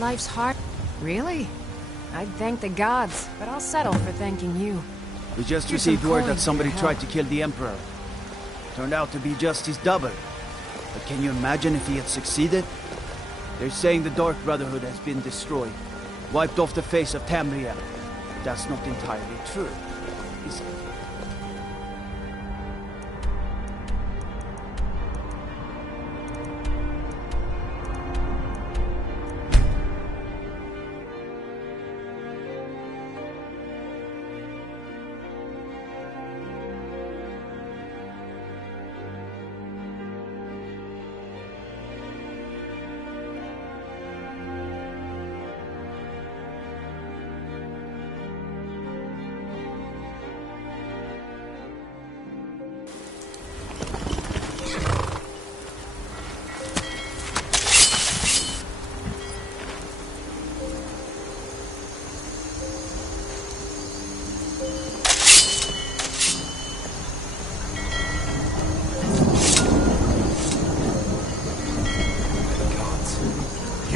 Life's hard. Really? I'd thank the gods, but I'll settle for thanking you. We just Here's received some word coin that for somebody your tried help. to kill the Emperor. Turned out to be just his double. But can you imagine if he had succeeded? They're saying the Dark Brotherhood has been destroyed, wiped off the face of Tamriel. That's not entirely true, is it?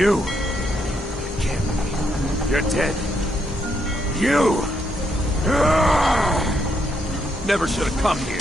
You! You can't be. You're dead. You! Never should have come here.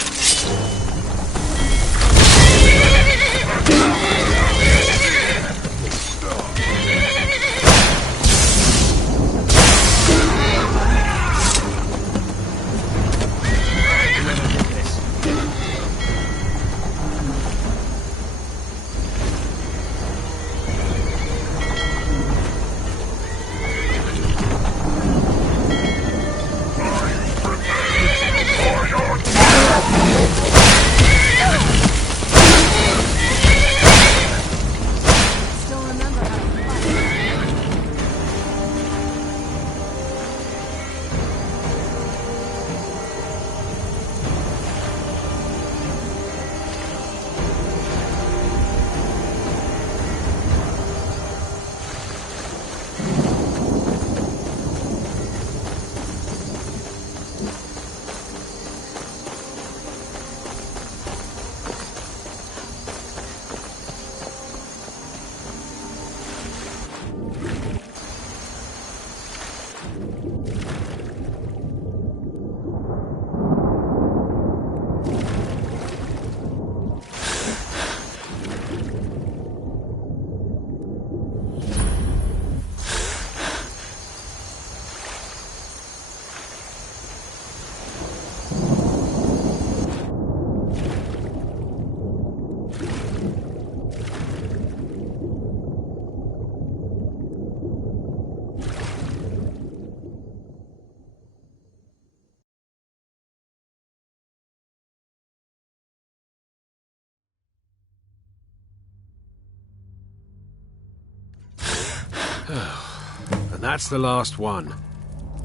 And that's the last one.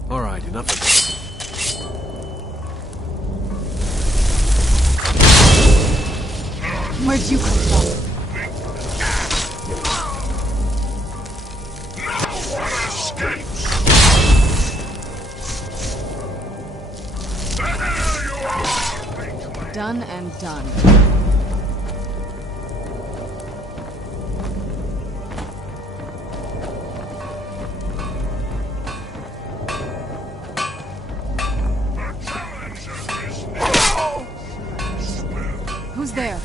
All right, enough of this. Where'd you come from? Done and done. Who's there?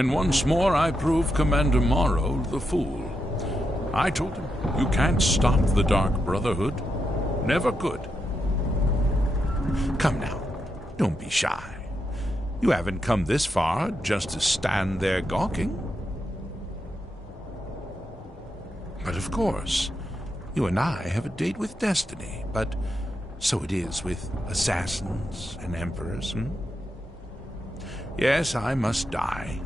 And once more I prove Commander Morrow the fool. I told him, you can't stop the Dark Brotherhood. Never could. Come now, don't be shy. You haven't come this far just to stand there gawking. But of course, you and I have a date with destiny, but so it is with assassins and emperors, Yes, I must die,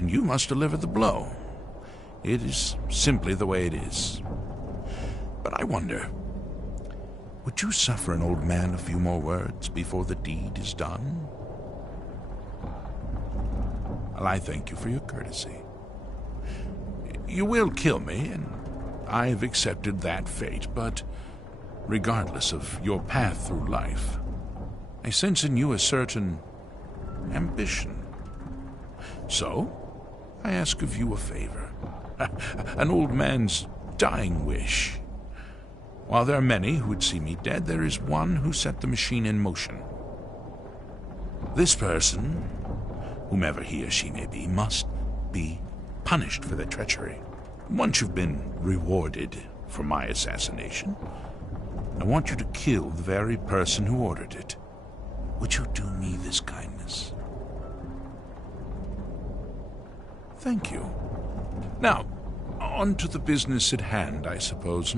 and you must deliver the blow. It is simply the way it is. But I wonder, would you suffer an old man a few more words before the deed is done? Well, I thank you for your courtesy. You will kill me, and I have accepted that fate, but regardless of your path through life, I sense in you a certain ambition. So, I ask of you a favor. An old man's dying wish. While there are many who would see me dead, there is one who set the machine in motion. This person, whomever he or she may be, must be punished for their treachery. Once you've been rewarded for my assassination, I want you to kill the very person who ordered it. Would you do me this kindness? Thank you. Now, on to the business at hand, I suppose,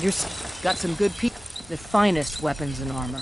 You've got some good people. The finest weapons and armor.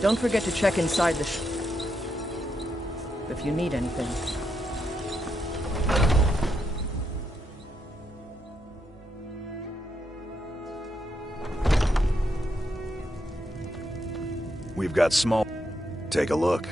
Don't forget to check inside the if you need anything. We've got small... Take a look.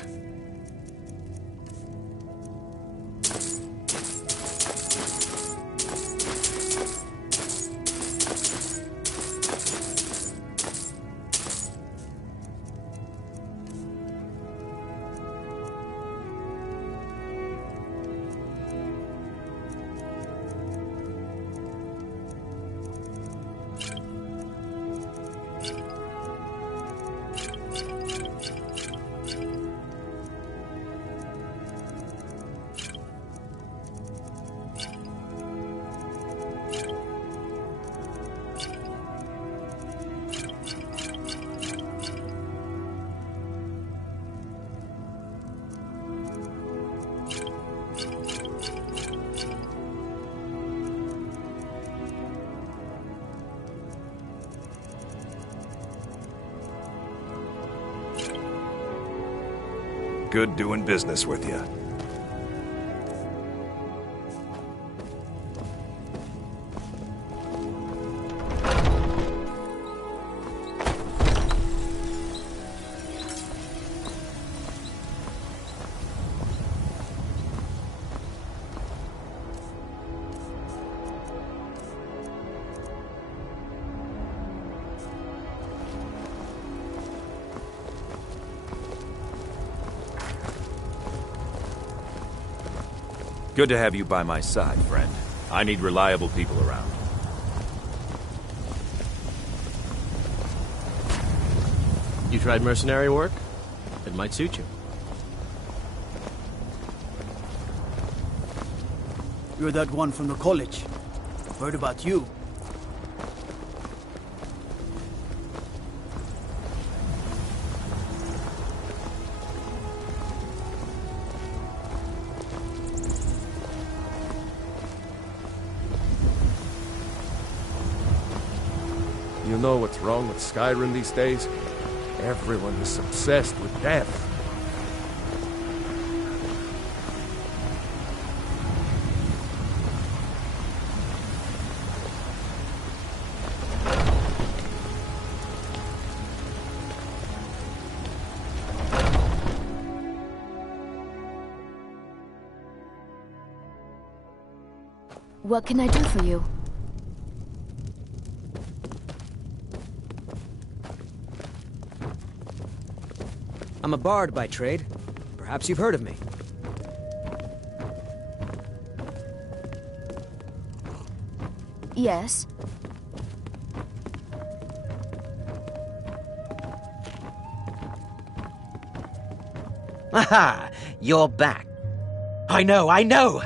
Good doing business with you. Good to have you by my side, friend. I need reliable people around. You tried mercenary work? It might suit you. You're that one from the college. Heard about you. You know what's wrong with Skyrim these days? Everyone is obsessed with death. What can I do for you? I'm a bard by trade. Perhaps you've heard of me. Yes. Aha! You're back. I know!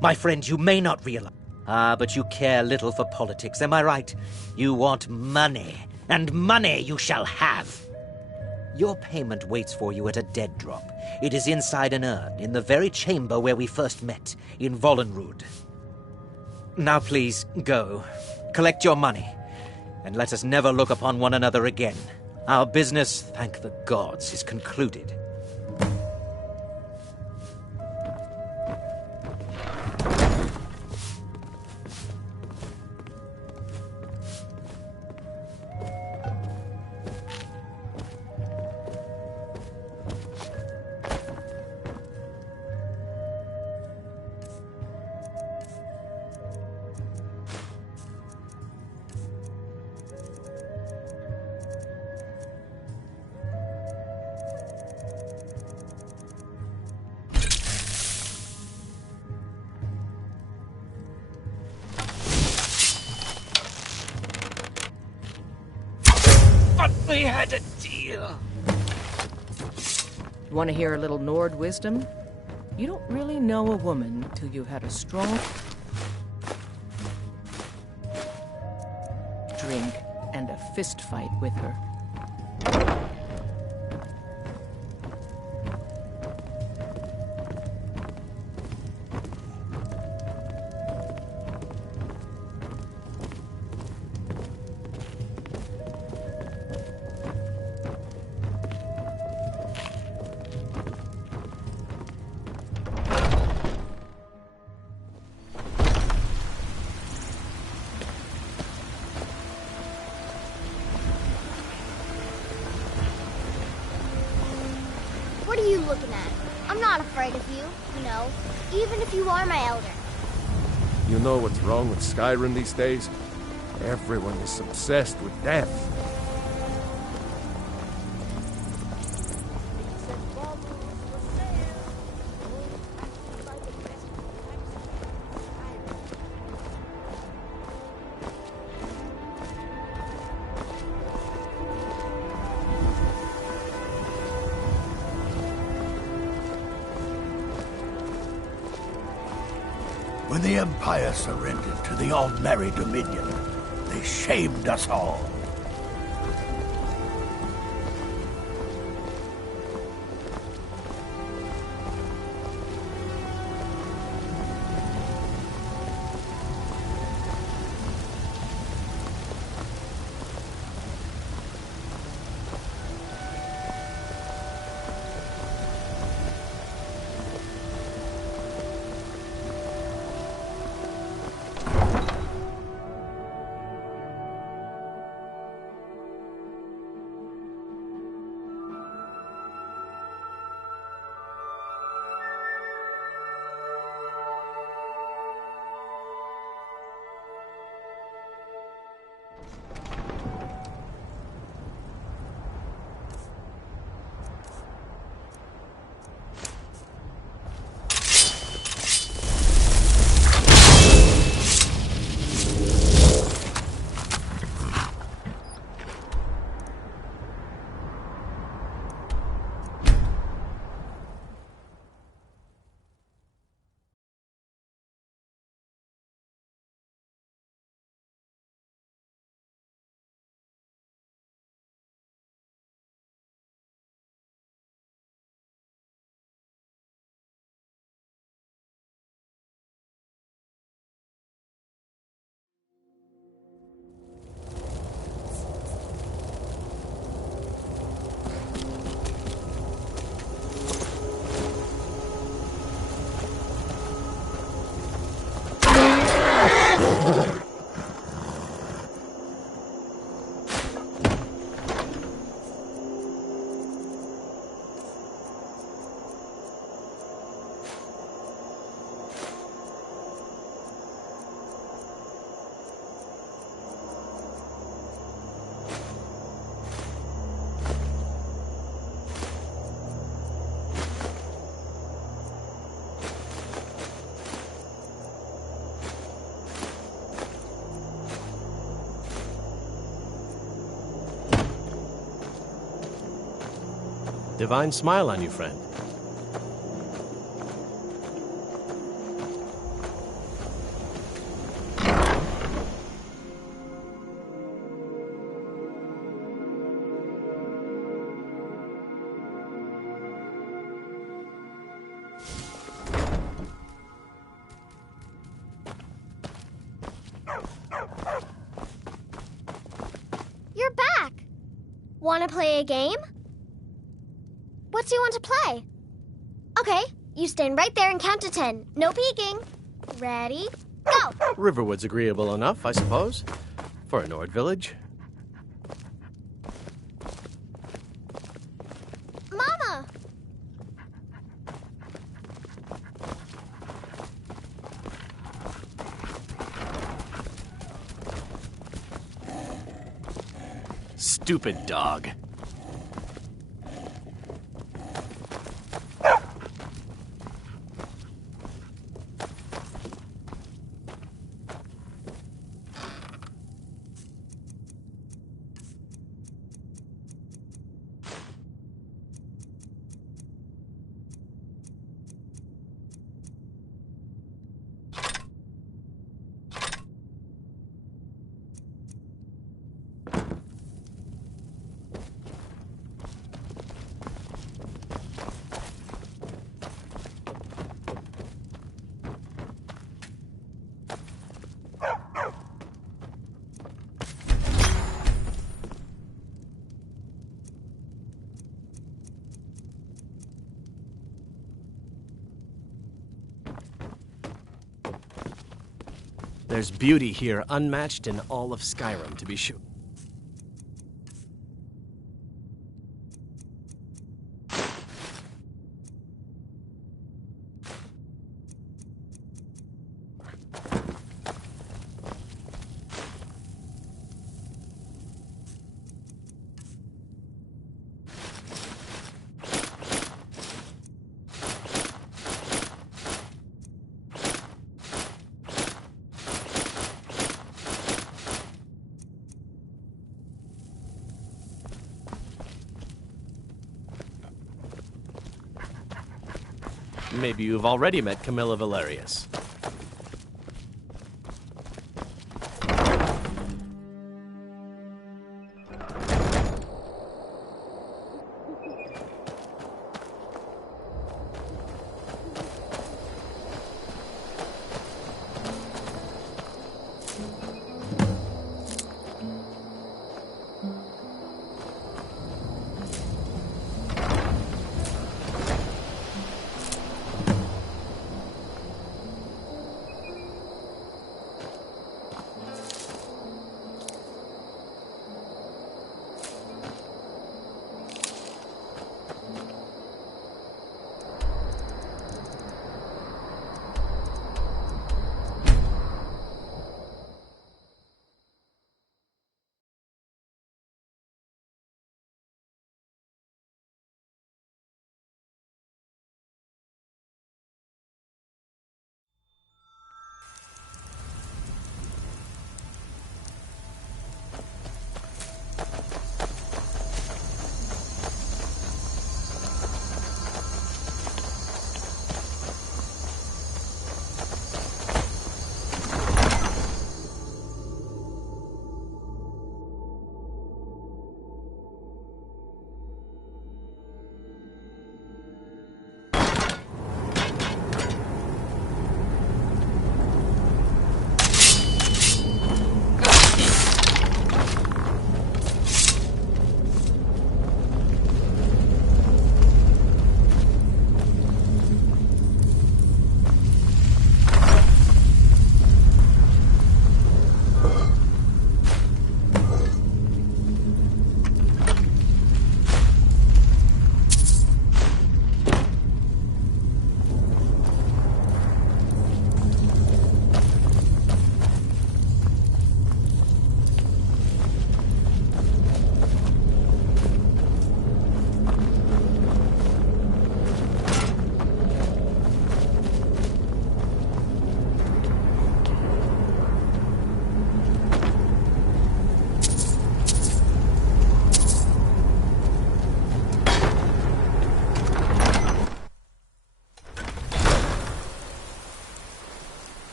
My friend, you may not realize. But you care little for politics, am I right? You want money, and money you shall have. Your payment waits for you at a dead drop. It is inside an urn, in the very chamber where we first met, in Vollenrud. Now please, go. Collect your money, and let us never look upon one another again. Our business, thank the gods, is concluded. But we had a deal. You want to hear a little Nord wisdom? You don't really know a woman till you had a strong drink and a fist fight with her. What are you looking at? I'm not afraid of you, you know, even if you are my elder. You know what's wrong with Skyrim these days? Everyone is obsessed with death. When the Empire surrendered to the Aldmeri Dominion, they shamed us all. Divine smile on you, friend. You're back! Want to play a game? What do you want to play? Okay, you stand right there and count to 10. No peeking. Ready? Go! Riverwood's agreeable enough, I suppose, for a Nord village. Mama! Stupid dog. There's beauty here unmatched in all of Skyrim, to be sure. Maybe you've already met Camilla Valerius.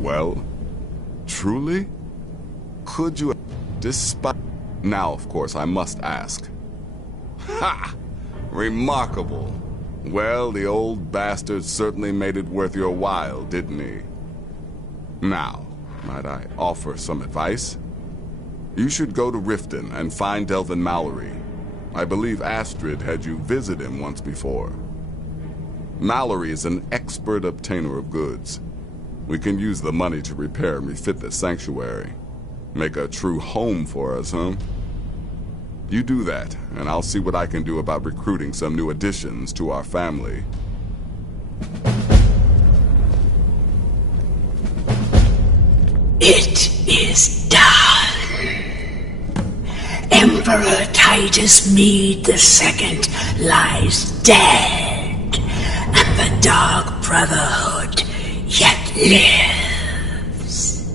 Well, truly? Could you, despite... Now, of course, I must ask. Ha! Remarkable. Well, the old bastard certainly made it worth your while, didn't he? Now, might I offer some advice? You should go to Riften and find Delvin Mallory. I believe Astrid had you visit him once before. Mallory is an expert obtainer of goods. We can use the money to repair and refit the sanctuary. Make a true home for us, huh? You do that, and I'll see what I can do about recruiting some new additions to our family. It is done. Emperor Titus Mede II lies dead, and the Dark Brotherhood yet lives.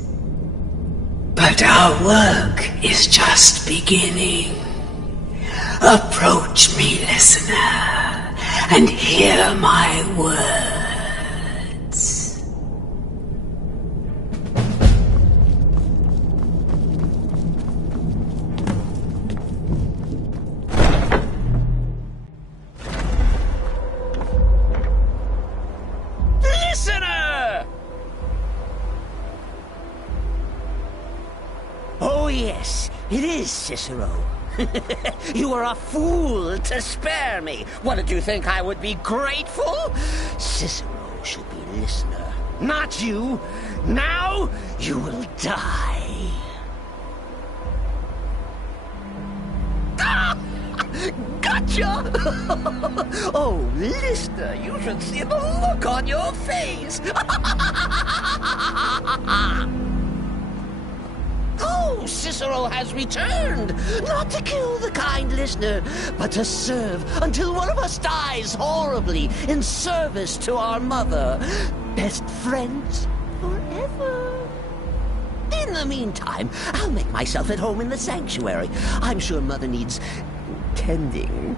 But our work is just beginning. Approach me, listener, and hear my words. Listener! It is, Cicero. You were a fool to spare me. What, did you think I would be grateful? Cicero should be listener, not you. Now you will die. Gotcha! Oh, listener, you should see the look on your face. Oh, Cicero has returned, not to kill the kind listener, but to serve until one of us dies horribly in service to our mother. Best friends forever. In the meantime, I'll make myself at home in the sanctuary. I'm sure Mother needs tending.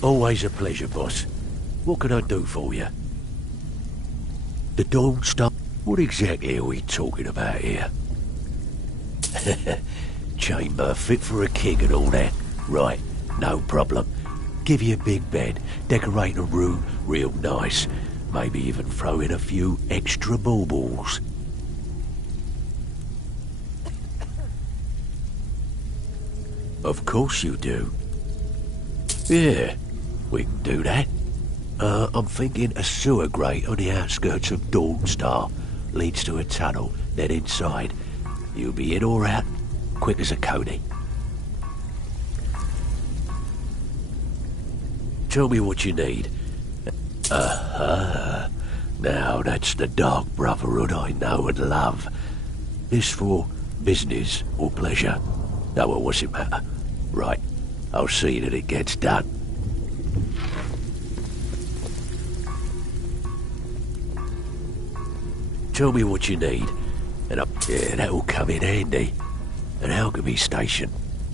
Always a pleasure, boss. What can I do for you? The Dawn Star? What exactly are we talking about here? Chamber fit for a king and all that. Right, no problem. Give you a big bed, decorate a room real nice. Maybe even throw in a few extra baubles. Of course you do. Yeah, we can do that. I'm thinking a sewer grate on the outskirts of Dawnstar leads to a tunnel, then inside. You'll be in or out, quick as a coney. Tell me what you need. Now that's the Dark Brotherhood I know and love. This for business or pleasure? No, well, what's it matter? Right, I'll see that it gets done. Tell me what you need, and yeah, that'll come in handy. An alchemy station.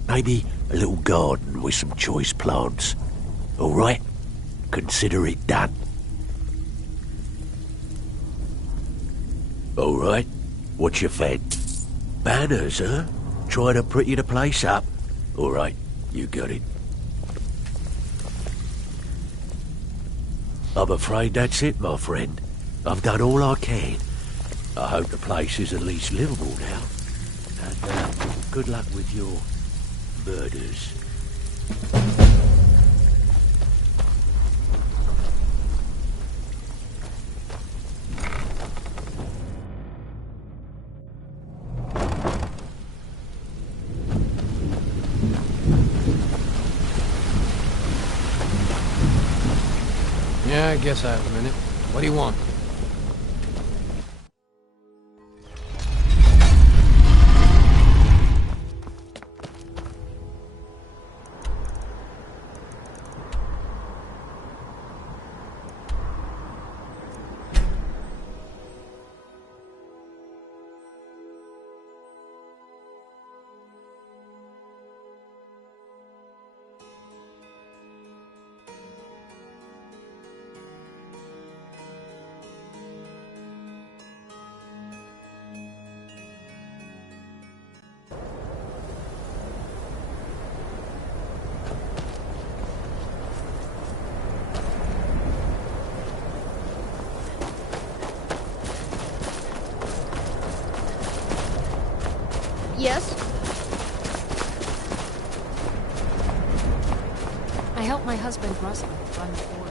Maybe a little garden with some choice plants. All right? Consider it done. All right. What's your fed? Banners, huh? Trying to pretty the place up? All right, you got it. I'm afraid that's it, my friend. I've done all I can. I hope the place is at least livable now. And good luck with your murders. Yeah, I guess I have a minute. What do you want? Yes? I helped my husband Russell run the forge.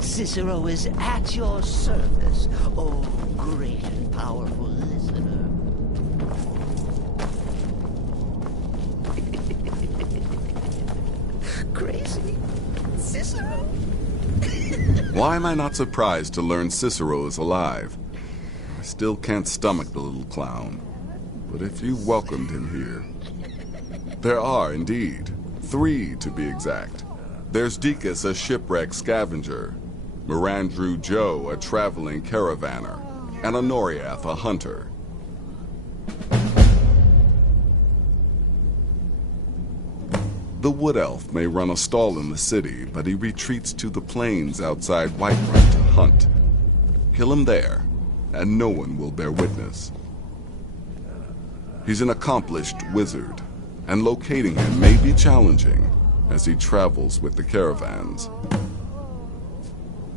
Cicero is at your service, oh great and powerful listener. Crazy? Cicero? Why am I not surprised to learn Cicero is alive? I still can't stomach the little clown. But if you welcomed him here... There are, indeed. 3, to be exact. There's Deacus, a shipwreck scavenger. Mirandrew Joe, a traveling caravaner. And Honoriath, a hunter. The Wood Elf may run a stall in the city, but he retreats to the plains outside Whiterun to hunt. Kill him there, and no one will bear witness. He's an accomplished wizard, and locating him may be challenging as he travels with the caravans.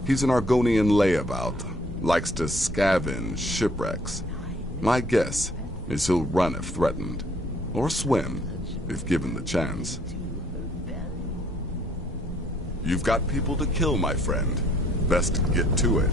He's an Argonian layabout, likes to scavenge shipwrecks. My guess is he'll run if threatened, or swim if given the chance. You've got people to kill, my friend. Best get to it.